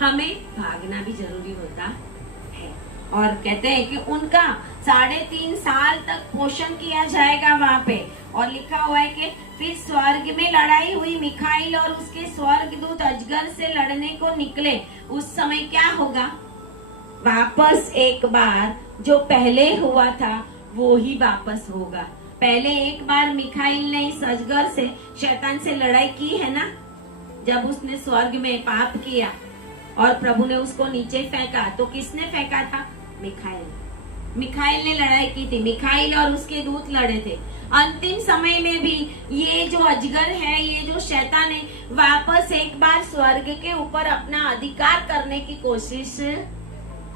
हमें भागना भी जरूरी होता है। और कहते हैं कि उनका 3.5 साल तक पोषण किया जाएगा वहाँ पे। और लिखा हुआ है कि फिर स्वर्ग में लड़ाई हुई, मिखाइल और उसके स्वर्गदूत अजगर से लड़ने को निकले। उस समय क्या होगा? वापस एक बार जो पहले हुआ था वो ही वापस होगा। पहले एक बार मिखाइल ने इस अजगर से, शैतान से लड़ाई की है ना, जब उसने स्वर्ग में पाप किया और प्रभु ने उसको नीचे फेंका। तो किसने फेंका था? मिखाइल ने लड़ाई की थी। मिखाइल और उसके दूत लड़े थे। अंतिम समय में भी ये जो अजगर है, ये जो शैतान है, वापस एक बार स्वर्ग के ऊपर अपना अधिकार करने की कोशिश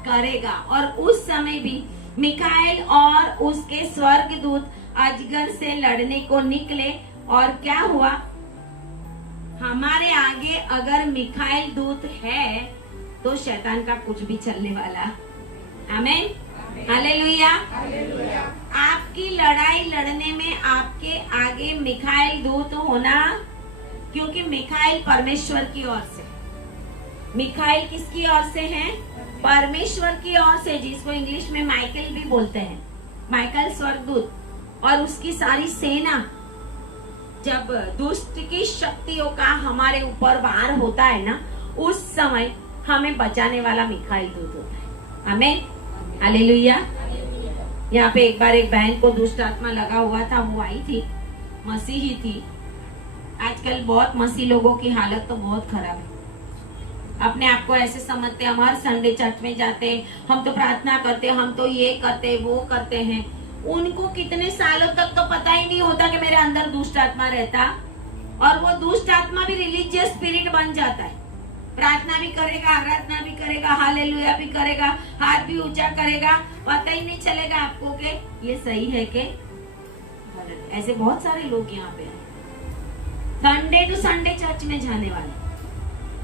करेगा। और उस समय भी मिखाइल और उसके स्वर्गदूत अजगर से लड़ने को निकले। और क्या हुआ? हमारे आगे अगर मिखाइल दूत है तो शैतान का कुछ भी चलने वाला। आमीन, हालेलुया। आपकी लड़ाई लड़ने में आपके आगे मिखाइल दूत होना, क्योंकि मिखाइल परमेश्वर की ओर से। मिखाइल किसकी ओर से है? परमेश्वर की ओर से, जिसको इंग्लिश में माइकल भी बोलते हैं। माइकल स्वर्गदूत और उसकी सारी सेना। जब दुष्ट की शक्तियों का हमारे ऊपर वार होता है ना, उस समय हमें बचाने वाला मिखाइल दूत होता है। आमीन, हालेलुया। यहाँ पे एक बार एक बहन को दुष्ट आत्मा लगा हुआ था, वो आई थी, मसीही थी। आजकल बहुत मसीह लोगों की हालत तो बहुत खराब है। अपने आप को ऐसे समझते, हम हर संडे चर्च में जाते, हम तो प्रार्थना करते, हम तो ये करते वो करते हैं। उनको कितने सालों तक तो पता ही नहीं होता कि मेरे अंदर दुष्ट आत्मा रहता, और वो दुष्ट आत्मा भी रिलीजियस स्पिरिट बन जाता है। प्रार्थना भी करेगा, आराधना भी करेगा, हालेलुया भी करेगा, हाथ भी ऊंचा करेगा, पता ही नहीं चलेगा आपको कि ये सही है कि गलत। ऐसे बहुत सारे लोग यहाँ पे हैं, संडे टू संडे चर्च में जाने वाले।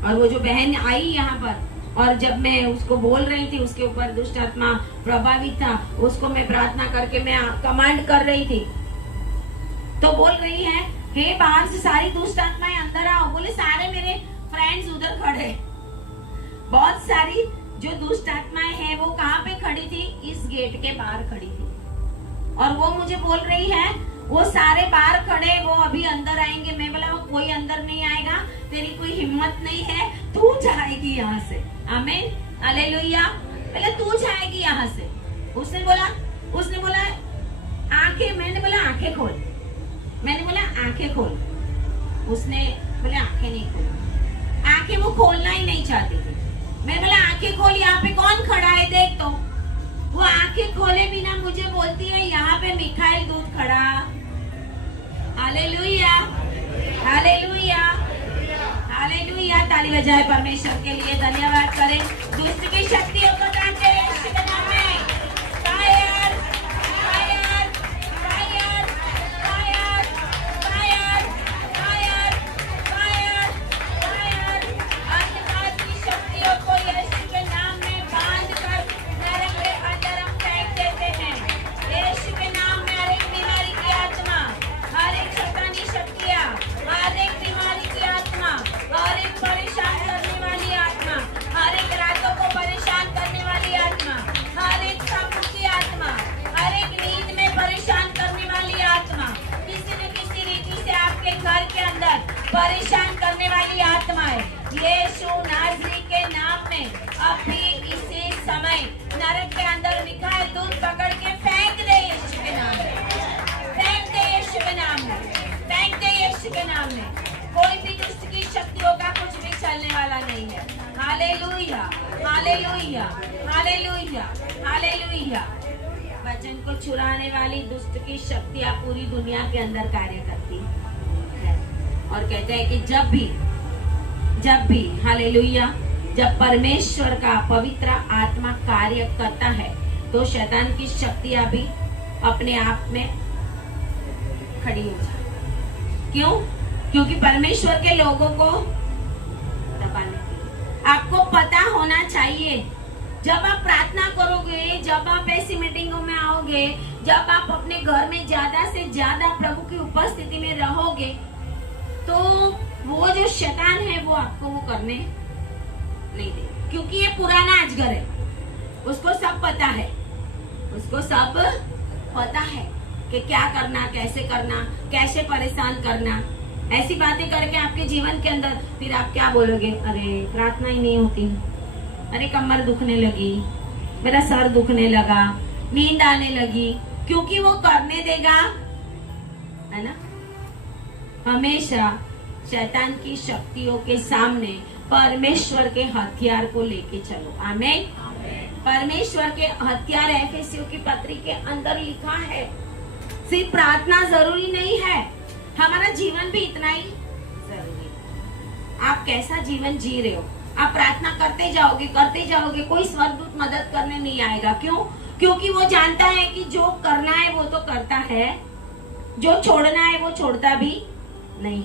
और वो जो बहन आई यहाँ पर, और जब मैं उसको बोल रही थी, उसके ऊपर दुष्ट आत्मा प्रभावित था, उसको मैं प्रार्थना करके मैं कमांड कर रही थी, तो बोल रही है, हे बाहर से सारी दुष्ट आत्माएं अंदर आओ। बोले सारे मेरे फ्रेंड्स उधर खड़े। बहुत सारी जो दुष्ट आत्माएं हैं वो कहाँ पे खड़ी थी? इस गेट के बाहर खड़ी थी। और वो मुझे बोल रही है, वो सारे बाहर खड़े, वो अभी अंदर आएंगे। मैं बोला, वो कोई अंदर नहीं आएगा, तेरी कोई हिम्मत नहीं है, तू जाएगी यहाँ से। आमीन, हालेलुया। पहले तू जाएगी यहाँ से। उसने बोला आंखें, मैंने बोला आंखें खोल, मैंने बोला आंखें खोल। उसने बोले आंखें नहीं खोल, आंखें वो खोलना ही नहीं चाहती थी। मैं बोला आंखें खोल, यहाँ पे कौन खड़ा है देख। तो वो आंखें खोले बिना मुझे बोलती है, यहाँ पे मिखाइल दूत खड़ा। Hallelujah, hallelujah, hallelujah. ताली बजाए परमेश्वर के लिए, धन्यवाद करें। दुष्ट की शक्तियों को काटे यीशु के नाम में। Fire, fire, fire, fire, fire, fire, fire, fire. अंधकार की शक्तियों को यीशु के नाम में बांध कर नरक के अंदर हम फेंक देते हैं। यीशु के नाम में हर एक बीमारी की आत्मा, हर एक शैतानी शक्तियाँ, हर एक बीमारी की आत्मा, हर एक परेशान करने वाली आत्मा, हर एक रातों को परेशान करने वाली आत्मा, हर एक सांप की आत्मा, हर एक नींद में परेशान करने वाली आत्मा, किसी न किसी रीति से आपके घर के अंदर परेशान करने वाली आत्मा है, यीशु नाज़री के नाम में अभी इसी समय नरक के अंदर मिखाइल दूत पकड़ के फेंक दे यीशु के नाम में, फेंक दे यीशु के नाम में, फेंक दे यीशु के नाम में। कोई भी दुष्ट की शक्तियों का कुछ भी चलने वाला नहीं है। Hallelujah, hallelujah, hallelujah, hallelujah. वचन को चुराने वाली दुष्ट की शक्तियां पूरी दुनिया के अंदर कार्य करती है। और कहते हैं कि जब भी हालेलुया, जब परमेश्वर का पवित्र आत्मा कार्य करता है तो शैतान की शक्तियां भी अपने आप में खड़ी हो जाती। क्यों? क्योंकि परमेश्वर के लोगों को दबाने के लिए। आपको पता होना चाहिए, जब आप प्रार्थना करोगे, जब आप ऐसी मीटिंगों में आओगे, जब आप अपने घर में ज्यादा से ज्यादा प्रभु की उपस्थिति में रहोगे, तो वो जो शैतान है वो आपको वो करने नहीं दे, क्योंकि ये पुराना अजगर है। उसको सब पता है, उसको सब पता है कि क्या करना, कैसे परेशान करना। ऐसी बातें करके आपके जीवन के अंदर फिर आप क्या बोलोगे? अरे प्रार्थना ही नहीं होती, अरे कमर दुखने लगी, मेरा सर दुखने लगा, नींद आने लगी, क्योंकि वो करने देगा, है ना। हमेशा शैतान की शक्तियों के सामने परमेश्वर के हथियार को लेके चलो। आमीन। परमेश्वर के हथियार एफेसियों की पत्री के अंदर लिखा है। सिर्फ प्रार्थना जरूरी नहीं है, हमारा जीवन भी इतना ही जरूरी है। आप कैसा जीवन जी रहे हो? आप प्रार्थना करते जाओगे, कोई स्वर्गदूत मदद करने नहीं आएगा। क्यों? क्योंकि वो जानता है कि जो करना है वो तो करता है, जो छोड़ना है वो छोड़ता भी नहीं।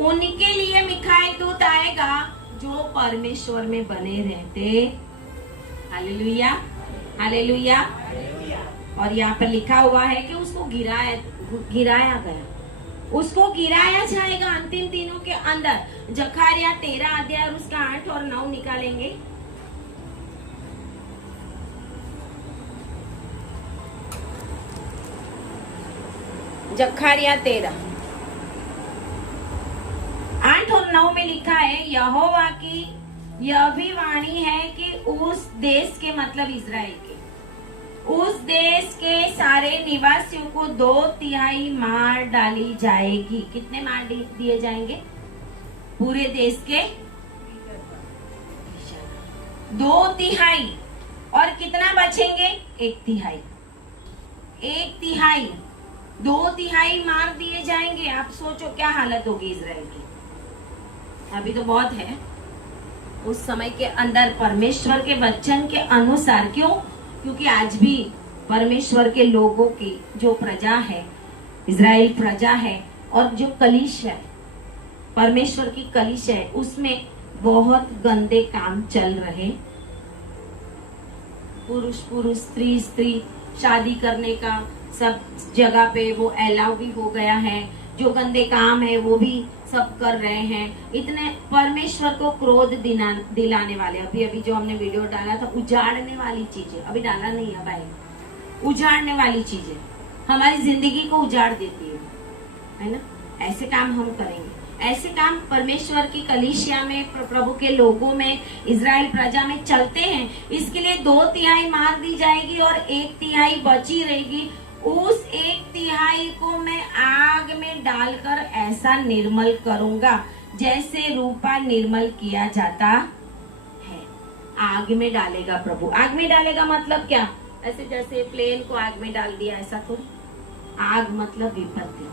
उनके लिए मिखाएल दूत आएगा जो परमेश्वर में बने रहते। Hallelujah, hallelujah. और यहाँ पर लिखा हुआ है कि उसको गिराया गया, उसको गिराया जाएगा अंतिम दिनों के अंदर। जकारिया 13 अध्याय और उसका 8 और 9 निकालेंगे। जकारिया 13 8 और 9 में लिखा है, यहोवा की यह भी वाणी है कि उस देश के, मतलब इजराइल के, उस देश के सारे निवासियों को 2/3 मार डाली जाएगी। कितने मार दिए जाएंगे? पूरे देश के 2/3। और कितना बचेंगे? 1/3। 1/3, 2/3 मार दिए जाएंगे। आप सोचो क्या हालत होगी इजराइल की। अभी तो बहुत है, उस समय के अंदर परमेश्वर के वचन के अनुसार। क्यों? क्योंकि आज भी परमेश्वर के लोगों की जो प्रजा है, इजराइल प्रजा है, और जो कलीश है, परमेश्वर की कलीश है, उसमें बहुत गंदे काम चल रहे। पुरुष स्त्री शादी करने का सब जगह पे वो अलाउ भी हो गया है। जो गंदे काम है वो भी सब कर रहे हैं। इतने परमेश्वर को क्रोध दिलाने वाले, अभी जो हमने वीडियो डाला था, उजाड़ने वाली चीजें, अभी डाला नहीं है भाई, उजाड़ने वाली चीजें हमारी जिंदगी को उजाड़ देती है ना। ऐसे काम हम करेंगे, ऐसे काम परमेश्वर की कलीसिया में, प्रभु के लोगों में, इजराइल प्रजा में चलते हैं। इसके लिए 2/3 मार दी जाएगी और 1/3 बची रहेगी। उस 1/3 को मैं आग में डालकर ऐसा निर्मल करूंगा जैसे रूपा निर्मल किया जाता है। आग में डालेगा प्रभु। आग में डालेगा मतलब क्या? ऐसे जैसे प्लेन को आग में डाल दिया, ऐसा तो। आग मतलब विपत्ति,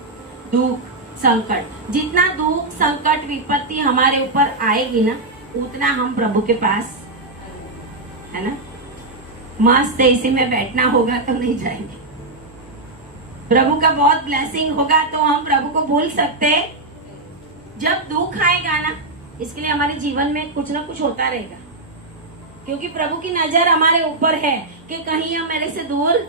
दुख, संकट। जितना दुख, संकट, विपत्ति हमारे ऊपर आएगी ना, उतना हम प्रभु के पास, है ना, मस्त इसी में बैठना होगा तो नहीं जाएंगे। प्रभु का बहुत ब्लेसिंग होगा तो हम प्रभु को भूल सकते। जब दुख आएगा ना, इसके लिए हमारे जीवन में कुछ ना कुछ होता रहेगा, क्योंकि प्रभु की नजर हमारे ऊपर है कि कहीं हम मेरे से दूर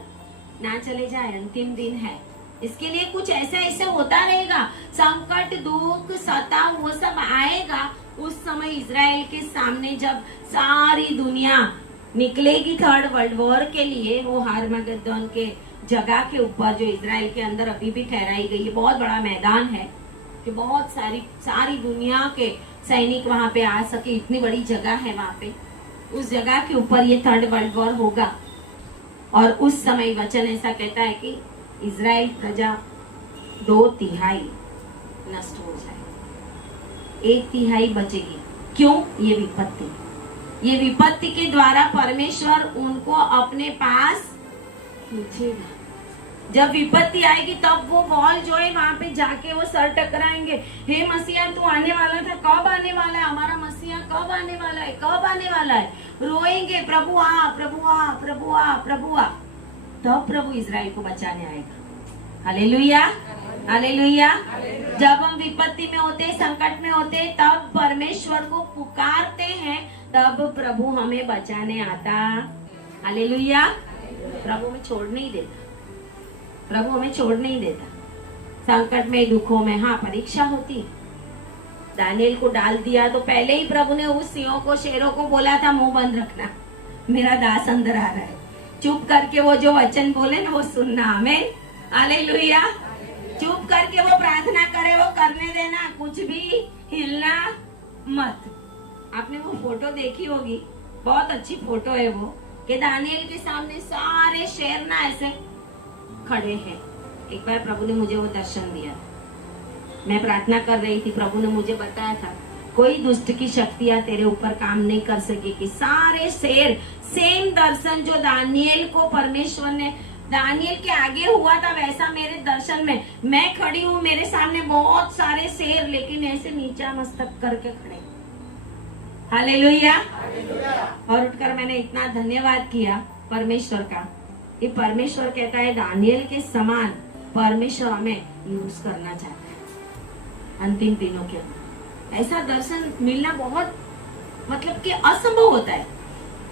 ना चले जाए। अंतिम दिन है, इसके लिए कुछ ऐसा होता रहेगा। संकट, दुख, सताव, वो सब आएगा। उस समय इजराइल के सामने जब सारी दुनिया निकलेगी थर्ड वर्ल्ड वॉर के लिए, वो हार्मगेदोन के जगह के ऊपर, जो इजराइल के अंदर अभी भी ठहराई गई है, बहुत बड़ा मैदान है कि बहुत सारी दुनिया के सैनिक वहां पे आ सके, इतनी बड़ी जगह है वहां पे। उस जगह के ऊपर ये थर्ड वर्ल्ड वॉर होगा। और उस समय वचन ऐसा कहता है कि इजराइल प्रजा 2/3 नष्ट हो जाए, 1/3 बचेगी। क्यों? ये विपत्ति के द्वारा परमेश्वर उनको अपने पास पूछेगा। जब विपत्ति आएगी तब वो वॉल जो है वहां पे जाके वो सर टकराएंगे, हे मसीहा तू आने वाला था, कब आने वाला है, हमारा मसीहा कब आने वाला है, कब आने वाला है। रोएंगे, प्रभु आ, प्रभु आ, प्रभु आ, प्रभु आ। तब प्रभु इजराइल को बचाने आएगा। Hallelujah, hallelujah. जब हम विपत्ति में होते, संकट में होते, तब परमेश्वर को पुकारते हैं, तब प्रभु हमें बचाने आता। हालेलुया। प्रभु हमें छोड़ नहीं देता, प्रभु हमें छोड़ नहीं देता। संकट में, दुखों में, हाँ परीक्षा होती। दानियल को डाल दिया तो पहले ही प्रभु ने उस सिंहों को, शेरों को बोला था मुंह बंद रखना, मेरा दास अंदर आ रहा है। चुप करके वो जो वचन बोले ना वो सुनना। आमीन, हालेलुया। चुप करके वो प्रार्थना करे, वो करने देना, कुछ भी हिलना मत। आपने वो फोटो देखी होगी, बहुत अच्छी फोटो है वो, कि दानियल के सामने सारे शेर ना ऐसे खड़े हैं। एक बार प्रभु ने मुझे वो दर्शन दिया, मैं प्रार्थना कर रही थी, प्रभु ने मुझे बताया था कोई दुष्ट की शक्तियां तेरे ऊपर काम नहीं कर सकेगी। सारे शेर, सेम दर्शन जो दानियल को परमेश्वर ने, दानियल के आगे हुआ था वैसा मेरे दर्शन में मैं खड़ी हूँ, मेरे सामने बहुत सारे शेर, लेकिन ऐसे नीचा मस्तक करके खड़े। हालेलुया। और उठकर मैंने इतना धन्यवाद किया परमेश्वर का, कि परमेश्वर कहता है दानियल के समान परमेश्वर हमें यूज करना चाहता है अंतिम दिनों के अंदर। ऐसा दर्शन मिलना बहुत मतलब कि असंभव होता है।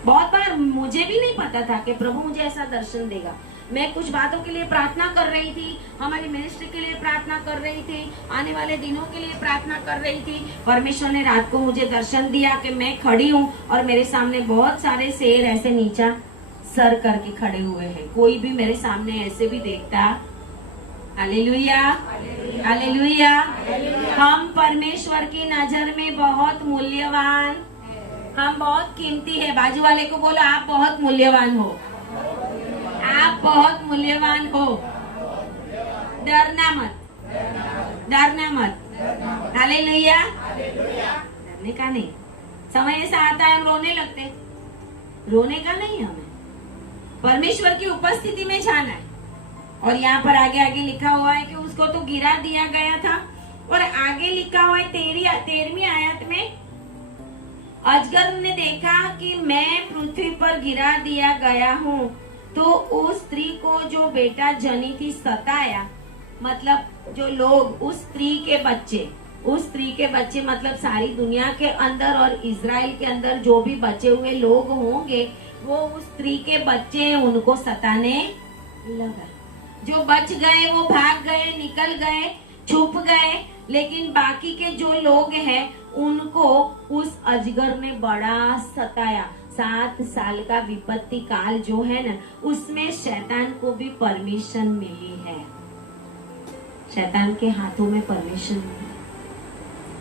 बहुत बार मुझे भी नहीं पता था कि प्रभु मुझे ऐसा दर्शन देगा। मैं कुछ बातों के लिए प्रार्थना कर रही थी, हमारी मिनिस्ट्री के लिए प्रार्थना कर रही थी, आने वाले दिनों के लिए प्रार्थना कर रही थी। परमेश्वर ने रात को मुझे दर्शन दिया कि मैं खड़ी हूँ और मेरे सामने बहुत सारे शेर ऐसे नीचा सर करके खड़े हुए हैं। कोई भी मेरे सामने ऐसे भी देखता। Hallelujah, hallelujah. हम परमेश्वर की नजर में बहुत मूल्यवान, हम बहुत कीमती है। बाजू वाले को बोलो आप बहुत मूल्यवान हो, आप बहुत मूल्यवान हो। डरना मत, डरना मत। हालेलुया। डरने का नहीं। समय ऐसा आता है हम रोने लगते, रोने का नहीं, हमें परमेश्वर की उपस्थिति में जाना है। और यहाँ पर आगे आगे लिखा हुआ है कि उसको तो गिरा दिया गया था, और आगे लिखा हुआ है 13वीं आयत में, अजगर ने देखा कि मैं पृथ्वी पर गिरा दिया गया हूँ, तो उस स्त्री को जो बेटा जनी थी सताया। मतलब जो लोग, उस स्त्री के बच्चे मतलब सारी दुनिया के अंदर और इजराइल के अंदर जो भी बचे हुए लोग होंगे, वो उस स्त्री के बच्चे उनको सताने लगा। जो बच गए वो भाग गए, निकल गए, छुप गए, लेकिन बाकी के जो लोग हैं उनको उस अजगर ने बड़ा सताया। 7 साल का विपत्ति काल जो है ना, उसमें शैतान को भी परमिशन मिली है। शैतान के हाथों में परमिशन मिली।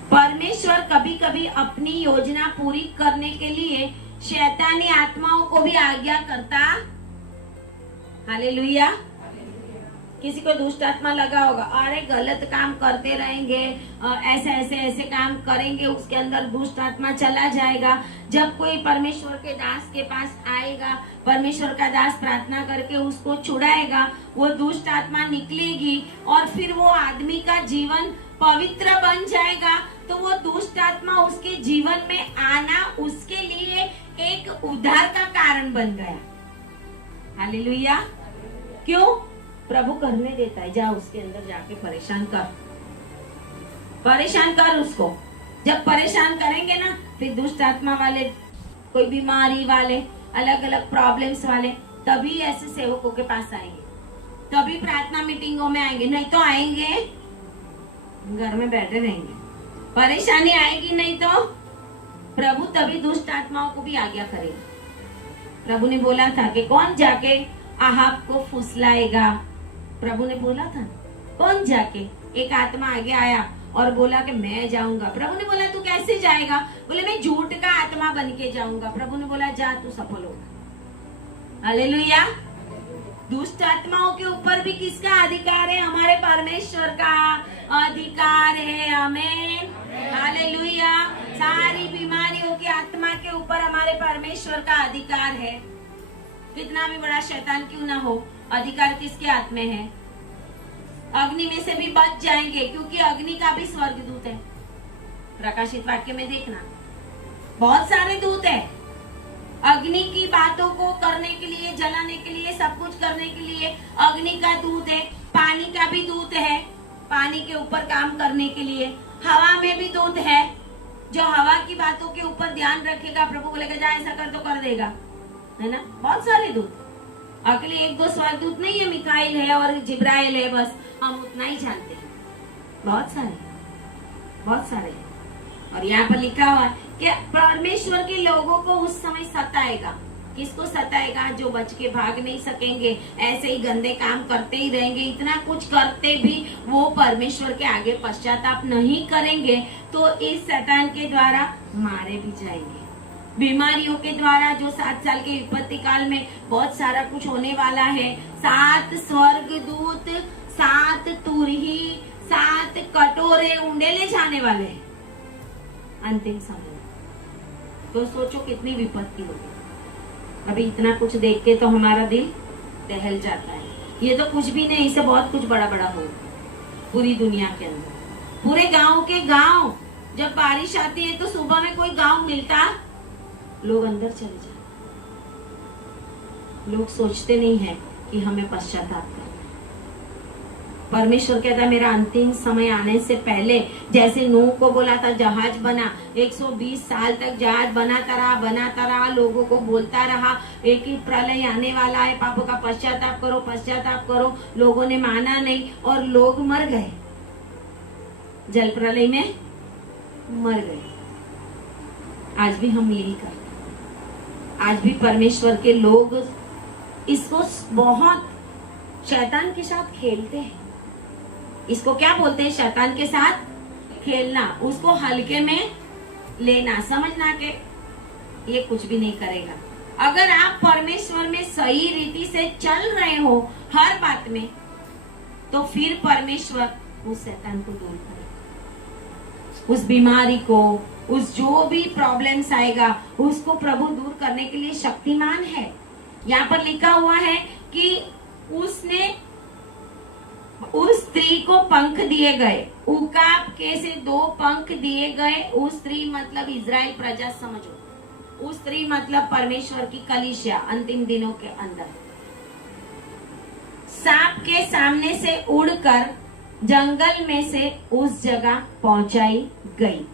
परमेश्वर कभी कभी अपनी योजना पूरी करने के लिए शैतानी आत्माओं को भी आज्ञा करता। हालेलुया। किसी को दुष्ट आत्मा लगा होगा, अरे गलत काम करते रहेंगे, ऐसे काम करेंगे, उसके अंदर दुष्ट आत्मा चला जाएगा। जब कोई परमेश्वर के दास के पास आएगा, परमेश्वर का दास प्रार्थना करके उसको छुड़ाएगा, वो दुष्ट आत्मा निकलेगी और फिर वो आदमी का जीवन पवित्र बन जाएगा। तो वो दुष्ट आत्मा उसके जीवन में आना उसके लिए एक उद्धार का कारण बन गया। हालेलुया। क्यों? प्रभु करने देता है। जा उसके अंदर जाके परेशान कर उसको। जब परेशान करेंगे ना, फिर दुष्ट आत्मा वाले, कोई बीमारी वाले, अलग अलग प्रॉब्लम्स वाले, तभी ऐसे सेवकों के पास आएंगे, तभी प्रार्थना मीटिंगों में आएंगे। नहीं तो आएंगे घर में बैठे रहेंगे। परेशानी आएगी नहीं तो प्रभु तभी दुष्ट आत्माओं को भी आज्ञा करेगा। प्रभु ने बोला था कि कौन जाके आहाब को फुसलाएगा। प्रभु ने बोला था, कौन जाके? एक आत्मा आगे आया और बोला कि मैं जाऊंगा। प्रभु ने बोला तू कैसे जाएगा? बोले मैं झूठ का आत्मा बन के जाऊंगा। प्रभु ने बोला जा, तू सफल होगा। हालेलुया। दुष्ट आत्माओं के ऊपर भी किसका अधिकार है? हमारे परमेश्वर का अधिकार है। आमीन, हालेलुया। सारी बीमारियों की आत्मा के ऊपर हमारे परमेश्वर का अधिकार है। कितना भी बड़ा शैतान क्यों ना हो, अधिकार किसके हाथ में है? अग्नि में से भी बच जाएंगे, क्योंकि अग्नि का भी स्वर्गदूत है। प्रकाशित वाक्य में देखना, बहुत सारे दूत है। अग्नि की बातों को करने के लिए, जलाने के लिए, सब कुछ करने के लिए अग्नि का दूत है। पानी का भी दूत है, पानी के ऊपर काम करने के लिए। हवा में भी दूत है, जो हवा की बातों के ऊपर ध्यान रखेगा। प्रभु बोलेगा जा ऐसा कर तो कर देगा, है ना। बहुत सारे दूत, अकेले एक दो स्वर्गदूत नहीं है, मिकाइल है और जिब्राइल है, बस हम उतना ही जानते हैं। बहुत सारे, बहुत सारे। और यहाँ पर लिखा हुआ है कि परमेश्वर के लोगों को उस समय सताएगा। किसको सताएगा? जो बच के भाग नहीं सकेंगे, ऐसे ही गंदे काम करते ही रहेंगे, इतना कुछ करते भी वो परमेश्वर के आगे पश्चाताप नहीं करेंगे, तो इस शैतान के द्वारा मारे भी जाएंगे। बीमारियों के द्वारा, जो 7 साल के विपत्ति काल में बहुत सारा कुछ होने वाला है। 7 स्वर्गदूत, 7 तुरही, 7 कटोरे उंडेले जाने वाले हैं अंतिम समय। तो सोचो कितनी विपत्ति होगी। अभी इतना कुछ देख के तो हमारा दिल दहल जाता है। ये तो कुछ भी नहीं, इसे बहुत कुछ बड़ा बड़ा होगा पूरी दुनिया के अंदर। पूरे गांव के गांव, जब बारिश आती है तो सुबह में कोई गांव मिलता, लोग अंदर चले जाते। लोग सोचते नहीं है कि हमें पश्चाताप करना। परमेश्वर कहता है मेरा अंतिम समय आने से पहले, जैसे नूह को बोला था जहाज बना, 120 साल तक जहाज बनाता रहा, लोगों को बोलता रहा एक ही प्रलय आने वाला है, पापों का पश्चाताप करो, पश्चाताप करो। लोगों ने माना नहीं और लोग मर गए, जल प्रलय में मर गए। आज भी हम यही करते, आज भी परमेश्वर के लोग इसको बहुत शैतान के साथ खेलते हैं। इसको क्या बोलते हैं? शैतान के साथ खेलना, उसको हल्के में लेना, समझना कि ये कुछ भी नहीं करेगा। अगर आप परमेश्वर में सही रीति से चल रहे हो हर बात में, तो फिर परमेश्वर उस शैतान को दूर करेगा। उस बीमारी को, उस जो भी प्रॉब्लम्स आएगा, उसको प्रभु दूर करने के लिए शक्तिमान है। यहाँ पर लिखा हुआ है कि उसने उस स्त्री को पंख दिए गए, उकाब के से 2 पंख दिए गए। उस स्त्री मतलब इजराइल प्रजा, समझो। उस स्त्री मतलब परमेश्वर की कलीसिया अंतिम दिनों के अंदर। सांप के सामने से उड़कर जंगल में से उस जगह पहुंचाई गई।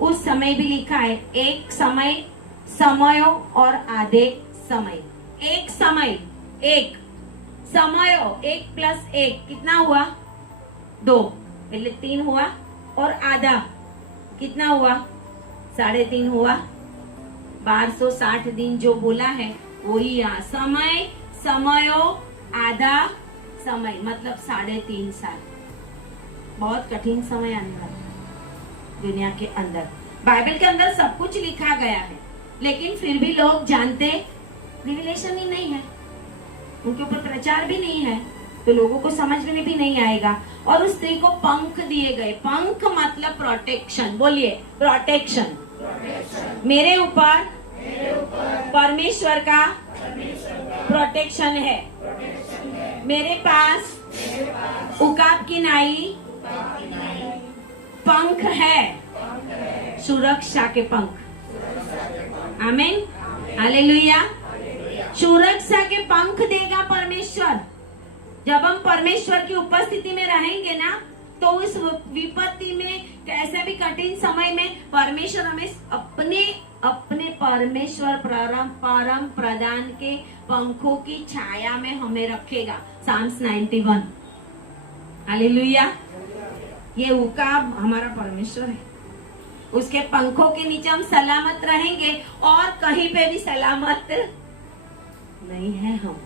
उस समय भी लिखा है, एक समय, समयों और आधे समय। एक समय, एक समयों, 1 + 1 कितना हुआ? 2, पहले 3 हुआ, और आधा कितना हुआ? 3.5 हुआ। 1260 दिन जो बोला है वही यहाँ। समय, समयों, आधा समय मतलब 3.5 साल। बहुत कठिन समय आने वाला दुनिया के अंदर। बाइबल के अंदर सब कुछ लिखा गया है, लेकिन फिर भी लोग जानते, रिविलेशन ही नहीं है, उनके ऊपर प्रचार भी नहीं है, तो लोगों को समझ में भी नहीं आएगा। और उस स्त्री को पंख दिए गए। पंख मतलब प्रोटेक्शन। बोलिए प्रोटेक्शन। मेरे ऊपर परमेश्वर का प्रोटेक्शन है। मेरे पास उकाब की नाई पंख है, सुरक्षा के पंख। आमीन, हालेलुया। सुरक्षा के पंख देगा परमेश्वर। जब हम परमेश्वर की उपस्थिति में रहेंगे ना, तो उस विपत्ति में, कैसे भी कठिन समय में परमेश्वर हमें अपने परमेश्वर परम प्रदान के पंखों की छाया में हमें रखेगा। साम्स 91। हालेलुया। ये उकाब हमारा परमेश्वर है, उसके पंखों के नीचे हम सलामत रहेंगे, और कहीं पे भी सलामत नहीं है हम।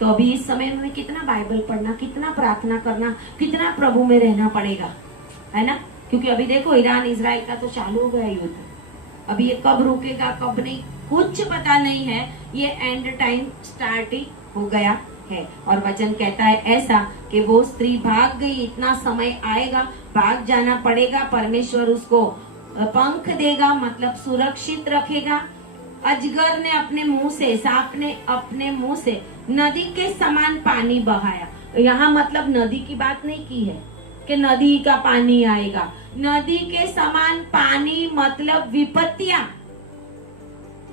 तो अभी इस समय में कितना बाइबल पढ़ना, कितना प्रार्थना करना, कितना प्रभु में रहना पड़ेगा, है ना। क्योंकि अभी देखो ईरान इजराइल का तो चालू हो गया युद्ध। अभी ये कब रुकेगा कब नहीं कुछ पता नहीं है। ये एंड टाइम स्टार्ट ही हो गया है। और वचन कहता है ऐसा कि वो स्त्री भाग गई, इतना समय आएगा, भाग जाना पड़ेगा। परमेश्वर उसको पंख देगा, मतलब सुरक्षित रखेगा। अजगर ने अपने मुंह से, सांप ने अपने मुंह से नदी के समान पानी बहाया। यहाँ मतलब नदी की बात नहीं की है कि नदी का पानी आएगा। नदी के समान पानी मतलब विपत्तियां।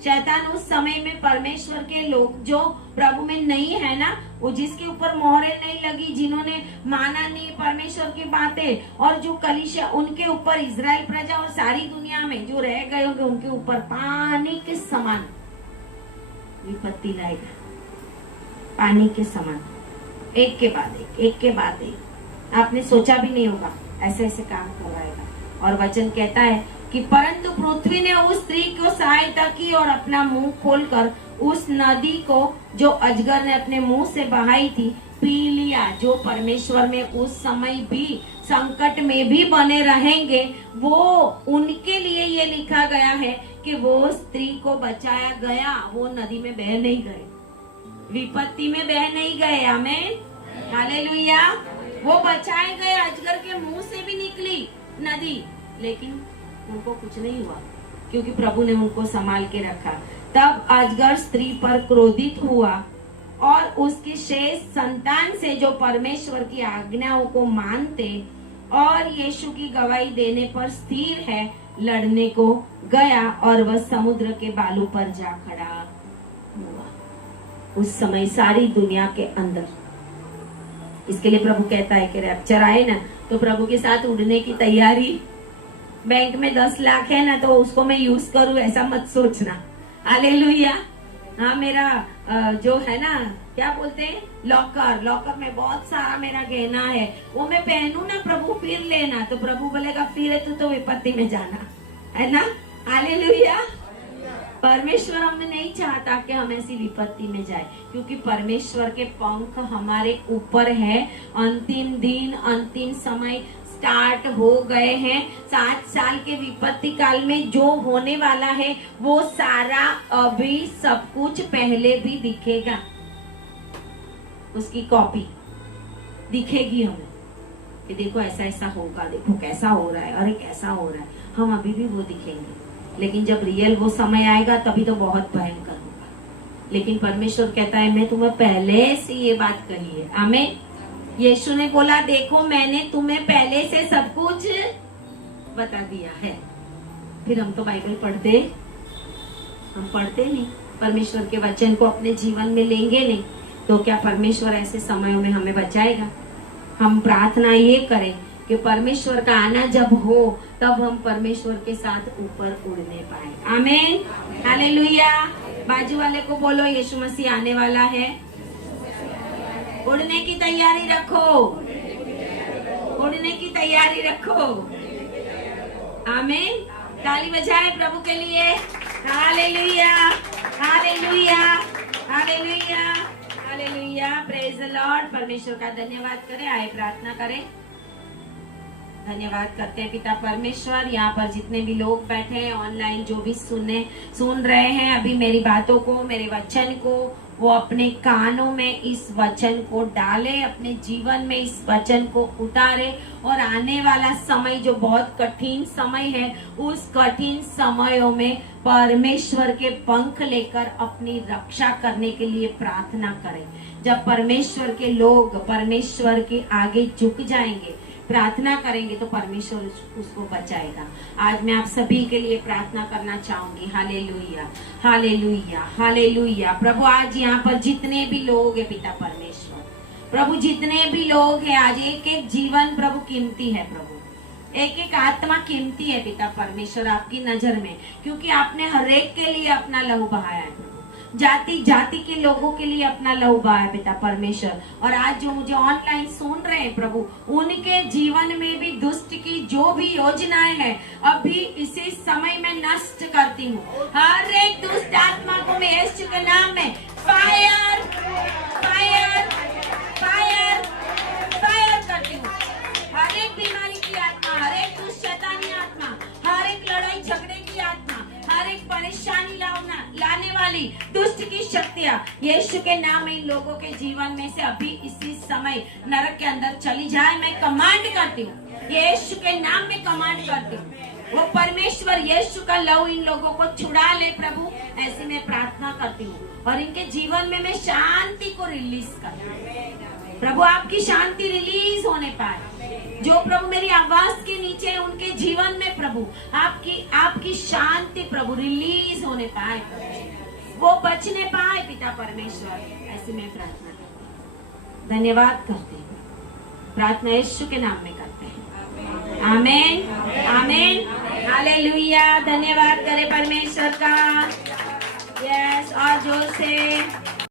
शैतान उस समय में परमेश्वर के लोग जो प्रभु में नहीं है ना, वो जिसके ऊपर मोहरें नहीं लगी, जिन्होंने माना नहीं परमेश्वर की बातें, और जो कलीसिया उनके ऊपर, इजराइल प्रजा और सारी दुनिया में जो रह गए होंगे उनके ऊपर पानी के समान विपत्ति लाएगा। पानी के समान, एक के बाद एक, एक के बाद एक। आपने सोचा भी नहीं होगा ऐसे ऐसे काम करवाएगा। और वचन कहता है कि परंतु पृथ्वी ने उस स्त्री को सहायता की और अपना मुंह खोलकर उस नदी को जो अजगर ने अपने मुंह से बहाई थी पी लिया। जो परमेश्वर में उस समय भी संकट में भी बने रहेंगे, वो उनके लिए ये लिखा गया है कि वो स्त्री को बचाया गया, वो नदी में बह नहीं गए, विपत्ति में बह नहीं गए। आमीन, हालेलुया। वो बचाए गए, अजगर के मुंह से भी निकली नदी, लेकिन उनको कुछ नहीं हुआ क्योंकि प्रभु ने उनको संभाल के रखा। तब अजगर स्त्री पर क्रोधित हुआ और उसकी शेष संतान से जो परमेश्वर की आज्ञाओं को मानते और यीशु की गवाही देने पर स्थिर है, लड़ने को गया और वह समुद्र के बालू पर जा खड़ा हुआ। उस समय सारी दुनिया के अंदर, इसके लिए प्रभु कहता है कि रैप्चर आए ना तो प्रभु के साथ उड़ने की तैयारी। बैंक में 10 लाख है ना तो उसको मैं यूज करूं ऐसा मत सोचना। हालेलुया। हाँ, मेरा जो है ना, क्या बोलते हैं, लॉकर में बहुत सारा मेरा गहना है, वो मैं पहनू ना प्रभु, फिर लेना, तो प्रभु बोलेगा फिर तू तो विपत्ति में जाना, है ना। हालेलुया। परमेश्वर हमें नहीं चाहता कि हम ऐसी विपत्ति में जाए, क्योंकि परमेश्वर के पंख हमारे ऊपर है। अंतिम दिन, अंतिम समय स्टार्ट हो गए हैं। 7 साल के विपत्ति काल में जो होने वाला है वो सारा अभी सब कुछ पहले भी दिखेगा, उसकी कॉपी दिखेगी हमें कि देखो ऐसा ऐसा होगा, देखो कैसा हो रहा है, अरे कैसा हो रहा है, हम अभी भी वो दिखेंगे। लेकिन जब रियल वो समय आएगा तभी तो बहुत भयंकर होगा। लेकिन परमेश्वर कहता है मैं तुम्हें पहले से ये बात कही है। आमीन। यीशु ने बोला देखो मैंने तुम्हें पहले से सब कुछ बता दिया है। फिर हम तो बाइबल पढ़ते नहीं, परमेश्वर के वचन को अपने जीवन में लेंगे नहीं, तो क्या परमेश्वर ऐसे समयों में हमें बचाएगा? हम प्रार्थना ये करें कि परमेश्वर का आना जब हो तब हम परमेश्वर के साथ ऊपर उड़ने पाए। आमीन, हालेलुया। बाजू वाले को बोलो यीशु मसीह आने वाला है, उड़ने की तैयारी रखो, उड़ने की तैयारी रखो। आमीन। ताली बजाए प्रभु के लिए। Hallelujah, hallelujah, hallelujah, hallelujah. Praise the Lord. परमेश्वर का धन्यवाद करें। आए प्रार्थना करें। धन्यवाद करते हैं पिता परमेश्वर, यहाँ पर जितने भी लोग बैठे हैं ऑनलाइन, जो भी सुन रहे हैं अभी मेरी बातों को, मेरे वचन को, वो अपने कानों में इस वचन को डाले, अपने जीवन में इस वचन को उतारे, और आने वाला समय जो बहुत कठिन समय है, उस कठिन समयों में परमेश्वर के पंख लेकर अपनी रक्षा करने के लिए प्रार्थना करें। जब परमेश्वर के लोग परमेश्वर के आगे झुक जाएंगे, प्रार्थना करेंगे, तो परमेश्वर उसको बचाएगा। आज मैं आप सभी के लिए प्रार्थना करना चाहूंगी। Hallelujah, hallelujah, hallelujah. प्रभु आज यहाँ पर जितने भी लोग हैं पिता परमेश्वर, प्रभु जितने भी लोग हैं, आज एक एक जीवन प्रभु कीमती है, प्रभु एक एक आत्मा कीमती है पिता परमेश्वर आपकी नजर में, क्योंकि आपने हर एक के लिए अपना लहू बहाया है, जाति जाति के लोगों के लिए अपना लहू बहाया पिता परमेश्वर। और आज जो मुझे ऑनलाइन सुन रहे हैं प्रभु, उनके जीवन में भी दुष्ट की जो भी योजनाएं हैं अभी इसी समय में नष्ट करती हूँ। हर एक दुष्ट आत्मा को मैं यीशु के नाम में फायर फायर फायर फायर करती हूँ। हर एक बीमारी की आत्मा, हर एक दुष्ट शैतानी आत्मा, हर एक लड़ाई झगड़े की आत्मा, हर एक परेशानी लाने वाली दुष्ट की शक्तियाँ यीशु के नाम में इन लोगों के जीवन में से अभी इसी समय नरक के अंदर चली जाए। मैं कमांड करती हूँ, यीशु के नाम में कमांड करती हूँ। वो परमेश्वर यीशु का लव इन लोगों को छुड़ा ले प्रभु, ऐसी मैं प्रार्थना करती हूँ। और इनके जीवन में मैं शांति को रिलीज करती हूँ प्रभु, आपकी शांति रिलीज होने पाए। जो प्रभु मेरी आवाज के नीचे उनके जीवन में प्रभु आपकी शांति प्रभु रिलीज होने पाए, वो बचने पाए पिता परमेश्वर, ऐसी मैं प्रार्थना करती हूँ। धन्यवाद करते हैं, प्रार्थना यीशु के नाम में करते हैं, आमेन आमेन हालेलुया। धन्यवाद करें परमेश्वर का। यस, और जोर से